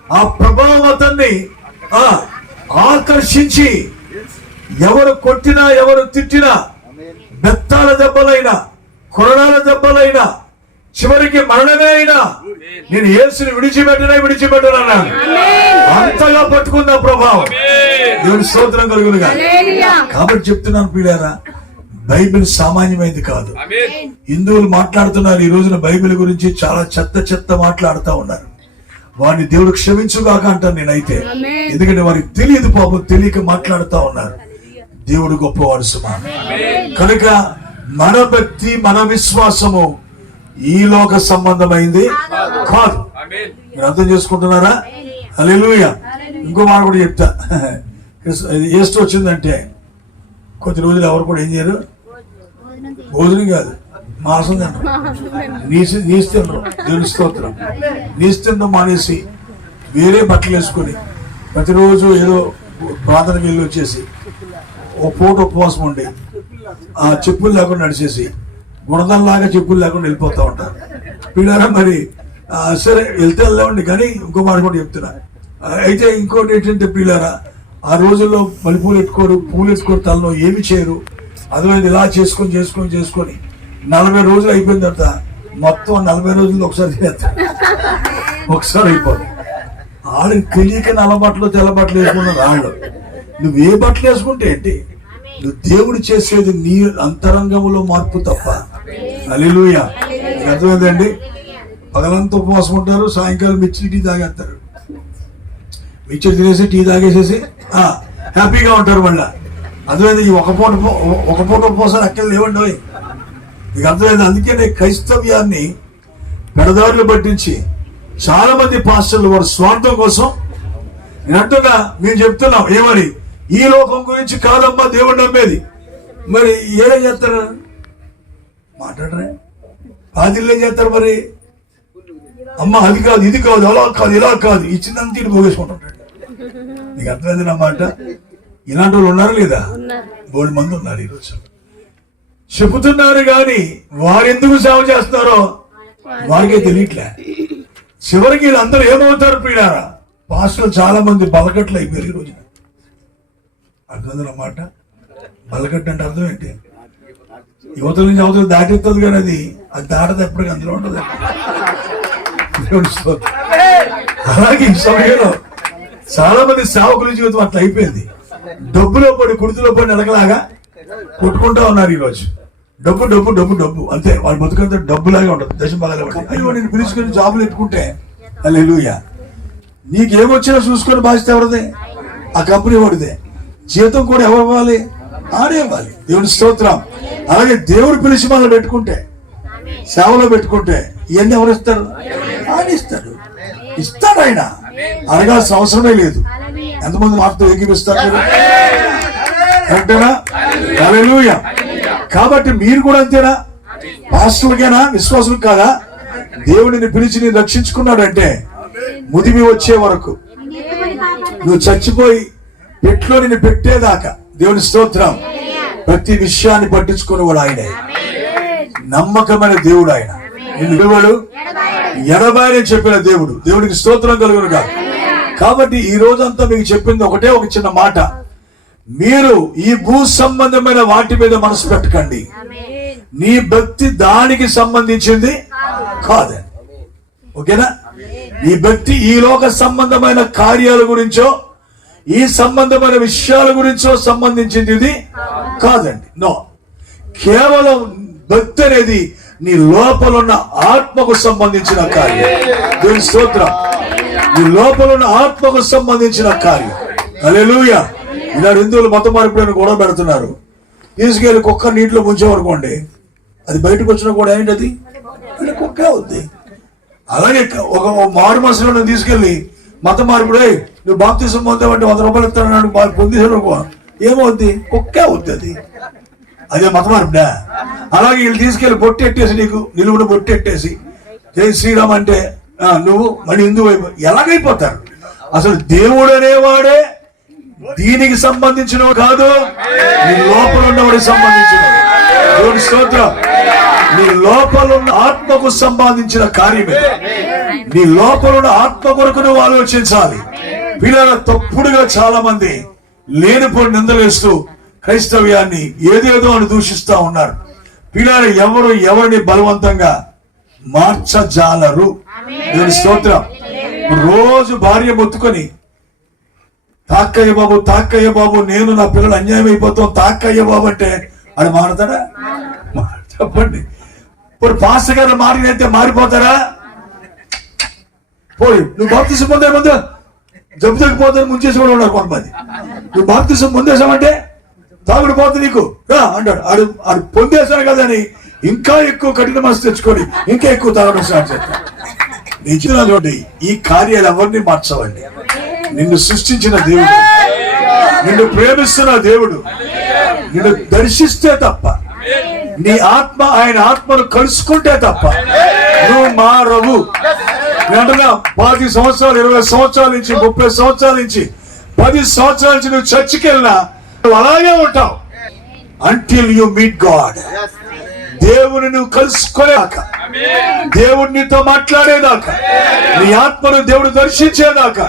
ఆ ప్రభావం అతన్ని ఆకర్షించి ఎవరు కొట్టినా ఎవరు తిట్టినా, బెత్తాల దెబ్బలైనా కొరడాల దెబ్బలైనా చివరికి మరణమే అయినా నేను యేసుని విడిచిపెట్టనన్నాడు. అంతగా పట్టుకుందా ప్రభావం. దేవుని స్తోత్రం కలుగునుగా. కాబట్టి చెప్తున్నాను ప్రియులారా, బైబిల్ సామాన్యమైంది కాదు. హిందువులు మాట్లాడుతున్నారు ఈ రోజున బైబిల్ గురించి చాలా చెత్త మాట్లాడుతూ ఉన్నారు. వారిని దేవుడు క్షమించుగాక అంటాను నేనైతే. ఎందుకంటే వారికి తెలియదు పాపం, తెలియక మాట్లాడుతూ ఉన్నారు. దేవుడు గొప్పవాడు సుమా. కనుక మన భక్తి మన విశ్వాసము ఈ లోక సంబంధమైంది కాదు. మీరు అర్థం చేసుకుంటున్నారా? హల్లెలూయా. ఇంకో మాట కూడా చెప్తా. ఏస్ట్ వచ్చిందంటే కొద్ది రోజులు ఎవరు కూడా ఏం చేయరు, భోజనం కాదు మాంసం తినరు, నీసు తినరు. దేవుని స్తోత్రం. నీసు తినడం మానేసి వేరే బట్టలు వేసుకొని ప్రతిరోజు ఏదో ప్రార్థనకి వెళ్ళి వచ్చేసి ఓ పూట ఉపవాసం ఉండి ఆ చెప్పులు లేకుండా నడిచేసి గుణదల్లాగా చెప్పులు లేకుండా వెళ్ళిపోతూ ఉంటారు. పిల్లరా మరి సరే వెళ్తే వెళ్ళండి, కానీ ఇంకో మాట కూడా చెప్తున్నా. అయితే ఇంకోటి ఏంటంటే పిల్లరా, ఆ రోజుల్లో మల్లెపూలు ఎట్టుకోరు, పూలు ఎట్టుకోరు, తలలో ఏమి చేయరు. అదైతే ఇలా చేసుకొని 40 రోజులు అయిపోయిన తర్వాత మొత్తం 40 రోజులు ఒకసారి చేస్తారు, ఒకసారి అయిపోదు. ఆడికి తెలియక నల్ల బట్టలు తెల్ల బట్టలు వేసుకున్న రాళ్ళు. నువ్వు ఏ బట్టలు వేసుకుంటే ఏంటి? నువ్వు దేవుడు చేసేది నీ అంతరంగంలో మార్పు తప్ప. హల్లెలూయా. అర్థమైందండి? పగలంతా ఉపవాసం ఉంటారు, సాయంకాలం మిర్చి టీ తాగేస్తారు. మిర్చి తినేసి టీ తాగేసేసి హ్యాపీగా ఉంటారు మళ్ళా. అర్థమైంది? ఈ ఒక పూట ఉపవాసాలు అక్కడ లేవండి. మీకు అర్థమైంది? అందుకే క్రైస్తవ్యాన్ని పెడదారులు పట్టించి చాలా మంది పాస్టర్లు వారి స్వార్థం కోసం నేను అంటున్నా, మేము చెప్తున్నాం ఏమని, ఈ లోకం గురించి కాదమ్మా దేవుడు నమ్మేది. మరి ఏం చేస్తారు? మాట్లాడరే ఆదిలో ఏం చేస్తారు? మరి అమ్మ అది కాదు ఇది కాదు అలా కాదు ఇలా కాదు, ఇచ్చిందంతా ఇటు పోగేసుకుంటుంటాడు. నీకు అర్థమైంది నా మాట? ఇలాంటి వాళ్ళు ఉన్నారు లేదా? 3 మంది ఉన్నారు ఈరోజు. చెబుతున్నారు కానీ వారు ఎందుకు సేవ చేస్తున్నారో వారికే తెలియట్లే. చివరికి వీళ్ళందరూ ఏమవుతారు ప్రియులారా? పాస్టర్లు చాలా మంది బలకట్లు అయిపోయారు ఈ రోజున. అర్థమైందన్నమాట? బలకట్టు అంటే అర్థం ఏంటి? యువతల నుంచి అవతల దాటెత్తదు, కానీ అది దాటది ఎప్పటికీ అందులో ఉంటుంది. అలాగే ఈ సమయంలో చాలా మంది సేవకుల జీవితం అట్లా అయిపోయింది. డబ్బులో పడి కుర్తులో పడి నెలకలాగా కొట్టుకుంటా ఉన్నారు ఈరోజు. డబ్బు డబ్బు డబ్బు డబ్బు అంతే. వాడి బతుకంతా డబ్బులాగే ఉంటుంది, దశభాగాలే ఉంటుంది. అయ్యో నేను పిలుచుకొని జాబులు ఎత్తుకుంటే హల్లెలూయా, నీకేమొచ్చినా చూసుకొని బాధ్యత ఎవరిదే? ఆ కంపెనీ వాడిదే. జీతం కూడా ఎవరు ఇవ్వాలి? ఆడే ఇవ్వాలి. దేవుని స్తోత్రం. అలాగే దేవుడు పిలిచి మనల్ని పెట్టుకుంటే, సేవలో పెట్టుకుంటే ఇవన్నీ ఎవరు ఇస్తారు? ఆయన ఇస్తాడు. ఇస్తాడు ఆయన, అడగాల్సిన అవసరమే లేదు. ఎంతమంది మాటతో ఎగిపిస్తారు అంటేనా? హల్లెలూయా. కాబట్టి మీరు కూడా అంతేనా? పాస్టర్లకేనా? విశ్వాసులు కాదా? దేవుడిని పిలిచి నేను రక్షించుకున్నాడంటే ముదిమి వచ్చే వరకు, నువ్వు చచ్చిపోయి పెట్లో నిన్ను పెట్టేదాకా, దేవుని స్తోత్రం, ప్రతి విషయాన్ని పట్టించుకునేవాడు ఆయనే. నమ్మకమైన దేవుడు ఆయన. నిన్ను విడువడు, ఎడబాయని చెప్పిన దేవుడు. దేవుడికి స్తోత్రం కలుగును కాదు. కాబట్టి ఈ రోజంతా మీకు చెప్పింది ఒకటే ఒక చిన్న మాట, మీరు ఈ భూ సంబంధమైన వాటి మీద మనసు పెట్టకండి. నీ భక్తి దానికి సంబంధించింది కాదండి. ఓకేనా? ఈ భక్తి ఈ లోక సంబంధమైన కార్యాల గురించో ఈ సంబంధమైన విషయాల గురించో సంబంధించింది ఇది కాదండి. నో, కేవలం భక్తి అనేది నీ లోపల ఉన్న ఆత్మకు సంబంధించిన కార్యం. దేవుని స్తోత్రం. నీ లోపల ఉన్న ఆత్మకు సంబంధించిన కార్యం. హల్లెలూయా. ఇలా హిందువులు మత మార్పులను గొడవ పెడుతున్నారు. తీసుకెళ్లి కుక్క నీటిలో ముంచేవనుకోండి, అది బయటకు వచ్చినా కూడా ఏంటది? కుక్క అవుద్ది. అలాగే ఒక మారు మనసులను తీసుకెళ్లి మత మార్పుడే నువ్వు బాప్తిసం పొందావంటే 100 రూపాయలు ఇస్తాను పొందేసాడు, ఏమవుద్ది? కుక్కే అవుతుంది. అదే మత మార్పుడా? అలాగే వీళ్ళు తీసుకెళ్లి బొట్టెట్టేసి, నీకు నిలువును బొట్టెట్టేసి జై శ్రీరామ్ అంటే నువ్వు మళ్ళీ హిందువు ఎలాగైపోతారు? అసలు దేవుడు అనేవాడే దీనికి సంబంధించిన కాదు, నీ లోపల ఉన్నవాడికి సంబంధించిన. దేవుని స్తోత్రం. నీ లోపల ఉన్న ఆత్మకు సంబంధించిన కార్యమే. నీ లోపల ఉన్న ఆత్మ కొరకు నువ్వు ఆలోచించాలి. పిల్లల తప్పుడుగా చాలా మంది లేనిపోయి నిందలేస్తూ క్రైస్తవ్యాన్ని ఏదేదో అని దూషిస్తా ఉన్నారు. పిల్లలు ఎవరిని బలవంతంగా మార్చజాలరు. దేవుని స్తోత్రం. రోజు భార్య మొత్తుకొని తాక్కయ్య బాబు తాక్కయ్య బాబు, నేను నా పిల్లలు అన్యాయం అయిపోతాం తాక్కయ్య బాబు అంటే అది మారుతాడా? చెప్పండి. ఇప్పుడు పాస్టర్ గారు మారినైతే మారిపోతారా? పోయి నువ్వు బాప్తిసం పొందే ముందు జబ్బు తగ్గిపోతాను ముంచేసి కూడా ఉన్నారు కొంతమంది. నువ్వు బాప్తిసం పొందేసామంటే తాగుడు పోతుంది నీకు అంటాడు. ఆడు పొందేశాను కదా అని ఇంకా ఎక్కువ కఠిన మనసు తెచ్చుకొని ఇంకా ఎక్కువ తాగడం స్టార్ట్ చేస్తాడు. నిజంగా చూడండి, ఈ కార్యాలు ఎవరిని మార్చవండి. నిన్ను సృష్టించిన దేవుడు, నిన్ను ప్రేమిస్తున్న దేవుడు నిన్ను దర్శిస్తే తప్ప, నీ ఆత్మ ఆయన ఆత్మను కలుసుకుంటే తప్ప నువ్వు మారవు. వెంటనే 10 సంవత్సరాలు 20 సంవత్సరాల నుంచి 30 సంవత్సరాల నుంచి 10 సంవత్సరాల నుంచి నువ్వు చర్చికి వెళ్ళినా నువ్వు అలాగే ఉంటావు. Until you meet God. దేవుని నువ్వు కలుసుకునేదాకా, దేవుడు నీతో మాట్లాడేదాకా, నీ ఆత్మను దేవుడు దర్శించేదాకా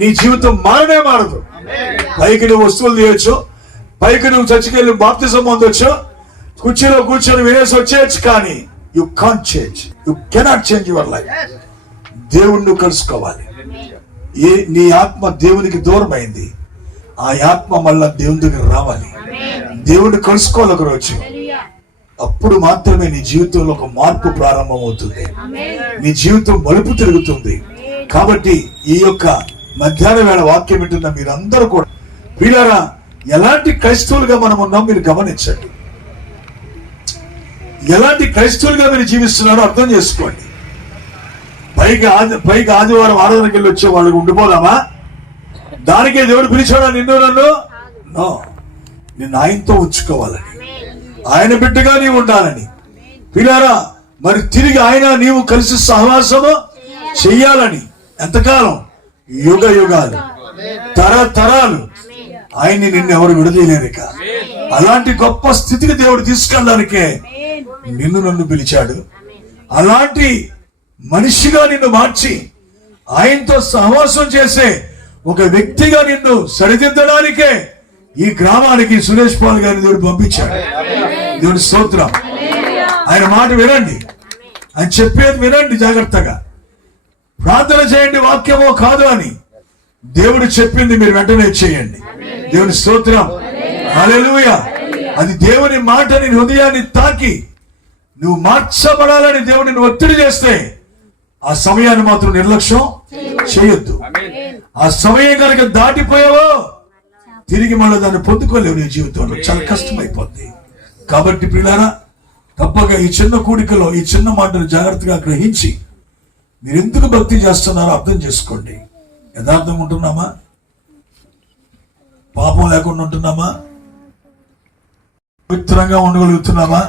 నీ జీవితం మారనే మారదు. పైకి నువ్వు వస్తువులు తీయొచ్చు, పైకి నువ్వు చర్చికి వెళ్ళి బాప్తిసం పొందొచ్చు, కుర్చీలో కూర్చొని వినేసి వచ్చేయచ్చు, కానీ you can't change, you cannot change your life. దేవుణ్ణి నువ్వు కలుసుకోవాలి. నీ ఆత్మ దేవునికి దూరం అయింది, ఆ ఆత్మ మళ్ళా దేవుని దగ్గర రావాలి. దేవుణ్ణి కలుసుకోవాలి ఒక రోజు. అప్పుడు మాత్రమే నీ జీవితంలో ఒక మార్పు ప్రారంభమవుతుంది, నీ జీవితం మలుపు తిరుగుతుంది. కాబట్టి ఈ యొక్క మధ్యాహ్న వేళ వాక్యం వింటున్న మీరందరూ కూడా ప్రియులారా, ఎలాంటి క్రైస్తవులుగా మనం ఉన్నాం మీరు గమనించండి. ఎలాంటి క్రైస్తవులుగా మీరు జీవిస్తున్నారో అర్థం చేసుకోండి. పైకి ఆదివారం ఆరాధనకి వెళ్ళి వచ్చే వాళ్ళకి ఉండిపోదామా? దానికే దేవుడు పిలిచాడా నిన్ను నన్ను? నో, నిన్ను ఆయనతో ఉంచుకోవాలని, ఆయన బిడ్డగా నీవు ఉండాలని. పిల్లారా, మరి తిరిగి ఆయన నీవు కలిసి సహవాసము చెయ్యాలని. ఎంతకాలం? యుగ యుగాలు, తరతరాలు ఆయన్ని నిన్ను ఎవరు విడదీయలేరు. ఇక అలాంటి గొప్ప స్థితికి దేవుడు తీసుకెళ్ళడానికే నిన్ను నన్ను పిలిచాడు. అలాంటి మనిషిగా నిన్ను మార్చి ఆయనతో సహవాసం చేసే ఒక వ్యక్తిగా నిన్ను సరిదిద్దడానికే ఈ గ్రామానికి సురేష్ పాల్ గారిని దేవుడు పంపించాడు. దేవుని స్తోత్రం. ఆయన మాట వినండి, ఆయన చెప్పేది వినండి జాగ్రత్తగా. ప్రార్థన చేయండి, వాక్యమో కాదు అని దేవుడు చెప్పింది మీరు వెంటనే చేయండి. దేవుని స్తోత్రం. హల్లెలూయా. అది దేవుని మాట నీ హృదయాన్ని తాకి నువ్వు మార్చబడాలని దేవుడిని ఒత్తిడి చేస్తే ఆ సమయాన్ని మాత్రం నిర్లక్ష్యం చేయొద్దు. ఆ సమయం కనుక దాటిపోయావో తిరిగి మళ్ళీ దాన్ని పొందుకోలేవు నీ జీవితంలో, చాలా కష్టమైపోద్ది. కాబట్టి ప్రియులారా, తప్పక ఈ చిన్న కూడికలో ఈ చిన్న మాటను జాగ్రత్తగా గ్రహించి మీరు ఎందుకు భక్తి చేస్తున్నారో అర్థం చేసుకోండి. యథార్థంగా ఉంటున్నామా? పాపం లేకుండా ఉంటున్నామా? పవిత్రంగా ఉండగలుగుతున్నామా?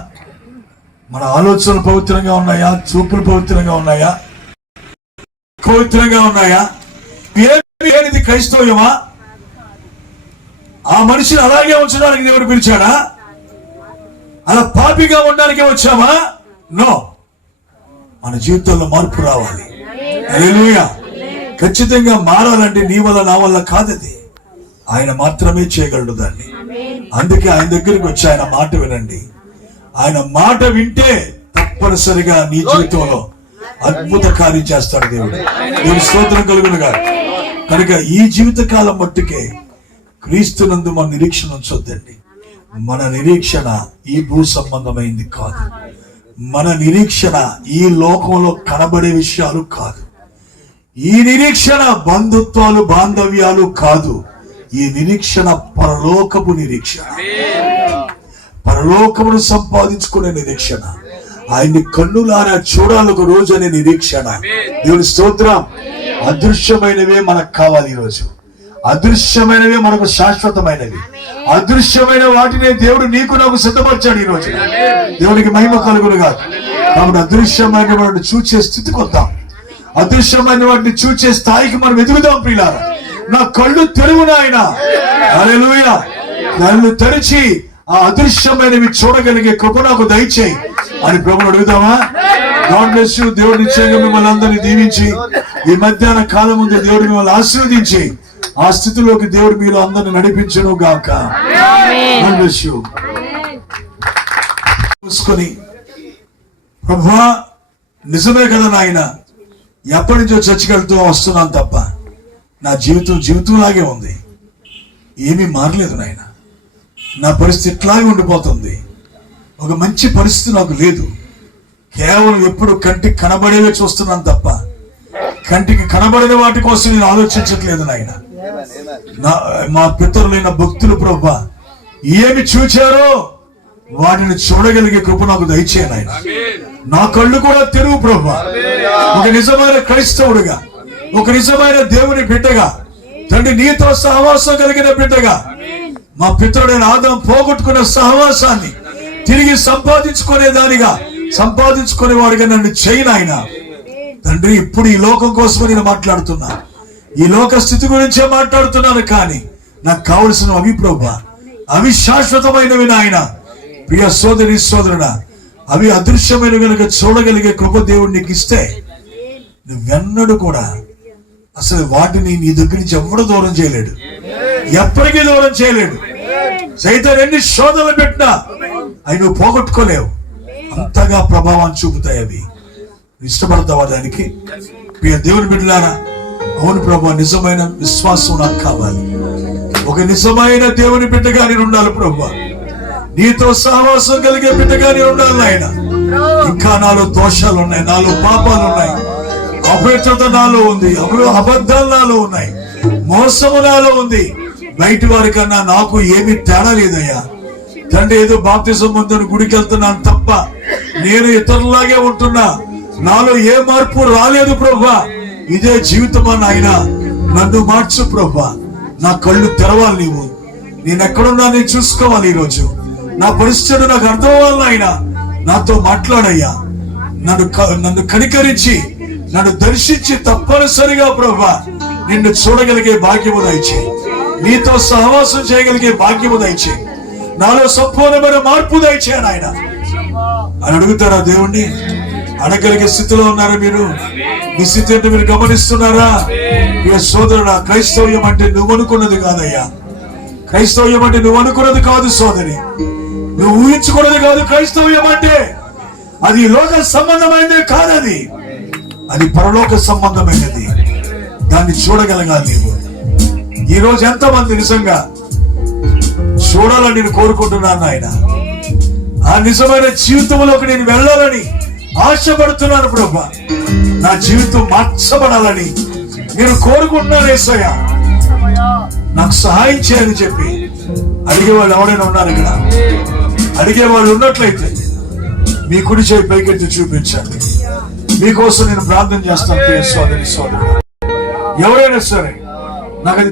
మన ఆలోచనలు పవిత్రంగా ఉన్నాయా? చూపులు పవిత్రంగా ఉన్నాయా? పవిత్రంగా ఉన్నాయా? ఏది క్రైస్తవ్యమా? ఆ మనిషిని అలాగే ఉంచడానికి దేవుడు పిలిచాడా? అలా పాపిగా ఉండడానికే వచ్చామా? నో. మన జీవితంలో మార్పు రావాలి. హల్లెలూయా. ఖచ్చితంగా మారాలంటే నీ వల్ల నా వల్ల కాదది, ఆయన మాత్రమే చేయగలడు దాన్ని. అందుకే ఆయన దగ్గరికి వచ్చి ఆయన మాట వినండి. ఆయన మాట వింటే తప్పనిసరిగా నీ జీవితంలో అద్భుత కార్యం చేస్తాడు దేవుడు. దేవుని స్తోత్రం కలుగునుగా. కనుక ఈ జీవిత కాలం మట్టుకే క్రీస్తునందు మన నిరీక్షణ ఉంచొద్దండి. మన నిరీక్షణ ఈ భూ సంబంధమైంది కాదు. మన నిరీక్షణ ఈ లోకంలో కనబడే విషయాలు కాదు. ఈ నిరీక్షణ బంధుత్వాలు బాంధవ్యాలు కాదు. ఈ నిరీక్షణ పరలోకపు నిరీక్షణ, పరలోకమును సంపాదించుకునే నిరీక్షణ, ఆయన్ని కన్నులారా చూడాలొక రోజు అనే నిరీక్షణ. దేవుని స్తోత్రం. అదృశ్యమైనవే మనకు కావాలి ఈరోజు. అదృశ్యమైనవే మనకు శాశ్వతమైనవి. అదృశ్యమైన వాటినే దేవుడు నీకు నాకు సిద్ధపరిచాడు ఈ రోజు. దేవునికి మహిమ కలుగునుగా. కాబట్టి అదృశ్యమైన వాటిని చూచే స్థితికి వద్దాం. అదృశ్యమైన వాటిని చూచే స్థాయికి మనం ఎదుగుదాం ప్రియులారా. నా కళ్ళు తెరువు నాయనా. హల్లెలూయా. కళ్ళు తెరిచి ఆ అదృశ్యమైనవి చూడగలిగే కృప నాకు దయచేయి అని ప్రభువుని అడుగుదామా? God bless you. దేవుడు నిశ్చయంగా మిమ్మల్ని అందరినీ దీవించి ఈ మధ్యాహ్న కాలం ముందు దేవుడు మిమ్మల్ని ఆశీర్వదించి ఆ స్థితిలోకి దేవుడు మీరు అందరిని నడిపించును గాక. God bless you. చూసుకొని ప్రభువా నిజమే కదా నాయన, ఎప్పటి నుంచో చర్చికి వెళ్తూ వస్తున్నాను తప్ప నా జీవితం లాగే ఉంది, ఏమీ మారలేదు నాయన. నా పరిస్థితి ఇట్లాగే ఉండిపోతుంది. ఒక మంచి పరిస్థితి నాకు లేదు. కేవలం ఎప్పుడు కంటికి కనబడేవే చూస్తున్నాను తప్ప కంటికి కనబడిన వాటి కోసం నేను ఆలోచించట్లేదు నాయన. మా పితరులైన భక్తులు ప్రభువా ఏమి చూచారో వాటిని చూడగలిగే కృప నాకు దయచేయను ఆయన. నా కళ్ళు కూడా తెరువు ప్రభువా. ఒక నిజమైన క్రైస్తవుడిగా, ఒక నిజమైన దేవుని బిడ్డగా, తండ్రి నీతో సహవాసం కలిగిన బిడ్డగా, మా పితరుడైన ఆదాము పోగొట్టుకున్న సహవాసాన్ని తిరిగి సంపాదించుకునే వాడిగా నన్ను చేయను ఆయన. తండ్రి ఇప్పుడు ఈ లోకం కోసం నేను మాట్లాడుతున్నా, ఈ లోక స్థితి గురించే మాట్లాడుతున్నాను. కానీ నాకు కావలసిన అవి ప్రభువా, అవి శాశ్వతమైనవి నాయన. ప్రియ సోదరి సోదరుడా, అవి అదృశ్యమైన కనుక చూడగలిగే కృప దేవుడు నీకు ఇస్తే నువ్వెన్నడూ కూడా అసలు వాటిని నీ దగ్గర నుంచి ఎవడు దూరం చేయలేడు, ఎప్పటికీ దూరం చేయలేడు. సైతాను ఎన్ని శోధనలు పెట్టినా అవి నువ్వు పోగొట్టుకోలేవు. అంతగా ప్రభావాన్ని చూపుతాయి అవి. ఇష్టపడతావా దానికి? ప్రియ దేవుని బిడ్డలారా, అవును ప్రభువా, నిజమైన విశ్వాసం నాకు కావాలి. ఒక నిజమైన దేవుని బిడ్డగా నేను ఉండాలి ప్రభువా. నీతో సహవాసం కలిగే బిడ్డగా నేను ఉండాలి నాయన. ఇంకా నాలో దోషాలు ఉన్నాయి, నాలో పాపాలు ఉన్నాయి, అపవిత్రత నాలో ఉంది, అబద్ధాలు నాలో ఉన్నాయి, మోసము నాలో ఉంది. బయటి వారి కన్నా నాకు ఏమీ తేడా లేదయ్యా తండ్రి. ఏదో బాప్తిజం పొందని గుడికి వెళ్తున్నాను తప్ప నేను ఇతరులాగే ఉంటున్నా. నాలో ఏ మార్పు రాలేదు ప్రభువా. ఇదే జీవితమా నాయన, నన్ను మార్చు ప్రభువా. నా కళ్ళు తెరవాలి, నీవు నేను ఎక్కడున్నా నేను చూసుకోవాలి. ఈరోజు నా పరిస్థితి నాకు అర్థం అవ్వాలి నాయన. నాతో మాట్లాడయ్యా. నన్ను కనికరించి నన్ను దర్శించి తప్పనిసరిగా ప్రభువా నిన్ను చూడగలిగే భాగ్యము దయచేయి. నీతో సహవాసం చేయగలిగే భాగ్యము దయచేయి. నాలో సంపూర్ణమైన మార్పు దయచేయి నాయన అని అడుగుతారా దేవుణ్ణి? అడగలిగే స్థితిలో ఉన్నారా మీరు? మీ స్థితి అంటే మీరు గమనిస్తున్నారా? మీ సోదరుడా, క్రైస్తవ్యం అంటే నువ్వు అనుకున్నది కాదయ్యా. క్రైస్తవ్యం అంటే నువ్వు అనుకున్నది కాదు సోదరి, నువ్వు ఊహించుకున్నది కాదు. క్రైస్తవ్యం అంటే అది లోక సంబంధమైనదే కాదు, అది పరలోక సంబంధమైనది. దాన్ని చూడగలగాలి నీవు. ఈ రోజు ఎంతమంది నిజంగా చూడాలని నేను కోరుకుంటున్నాను ఆయన. ఆ నిజమైన జీవితంలోకి నేను వెళ్ళాలని ఆశపడుతున్నాను ప్రభా. నా జీవితం మార్చబడాలని నేను కోరుకుంటున్నాను యేసయ్య. నాకు సహాయం చేయని చెప్పి అడిగే వాళ్ళు ఎవరైనా ఉన్నారు ఇక్కడ? అడిగే వాళ్ళు ఉన్నట్లయితే మీ కుడి చేయి పైకెత్తి చూపించండి. మీకోసం నేను ప్రార్థన చేస్తాను. సోదరి సోదరు ఎవరైనా సరే నాకు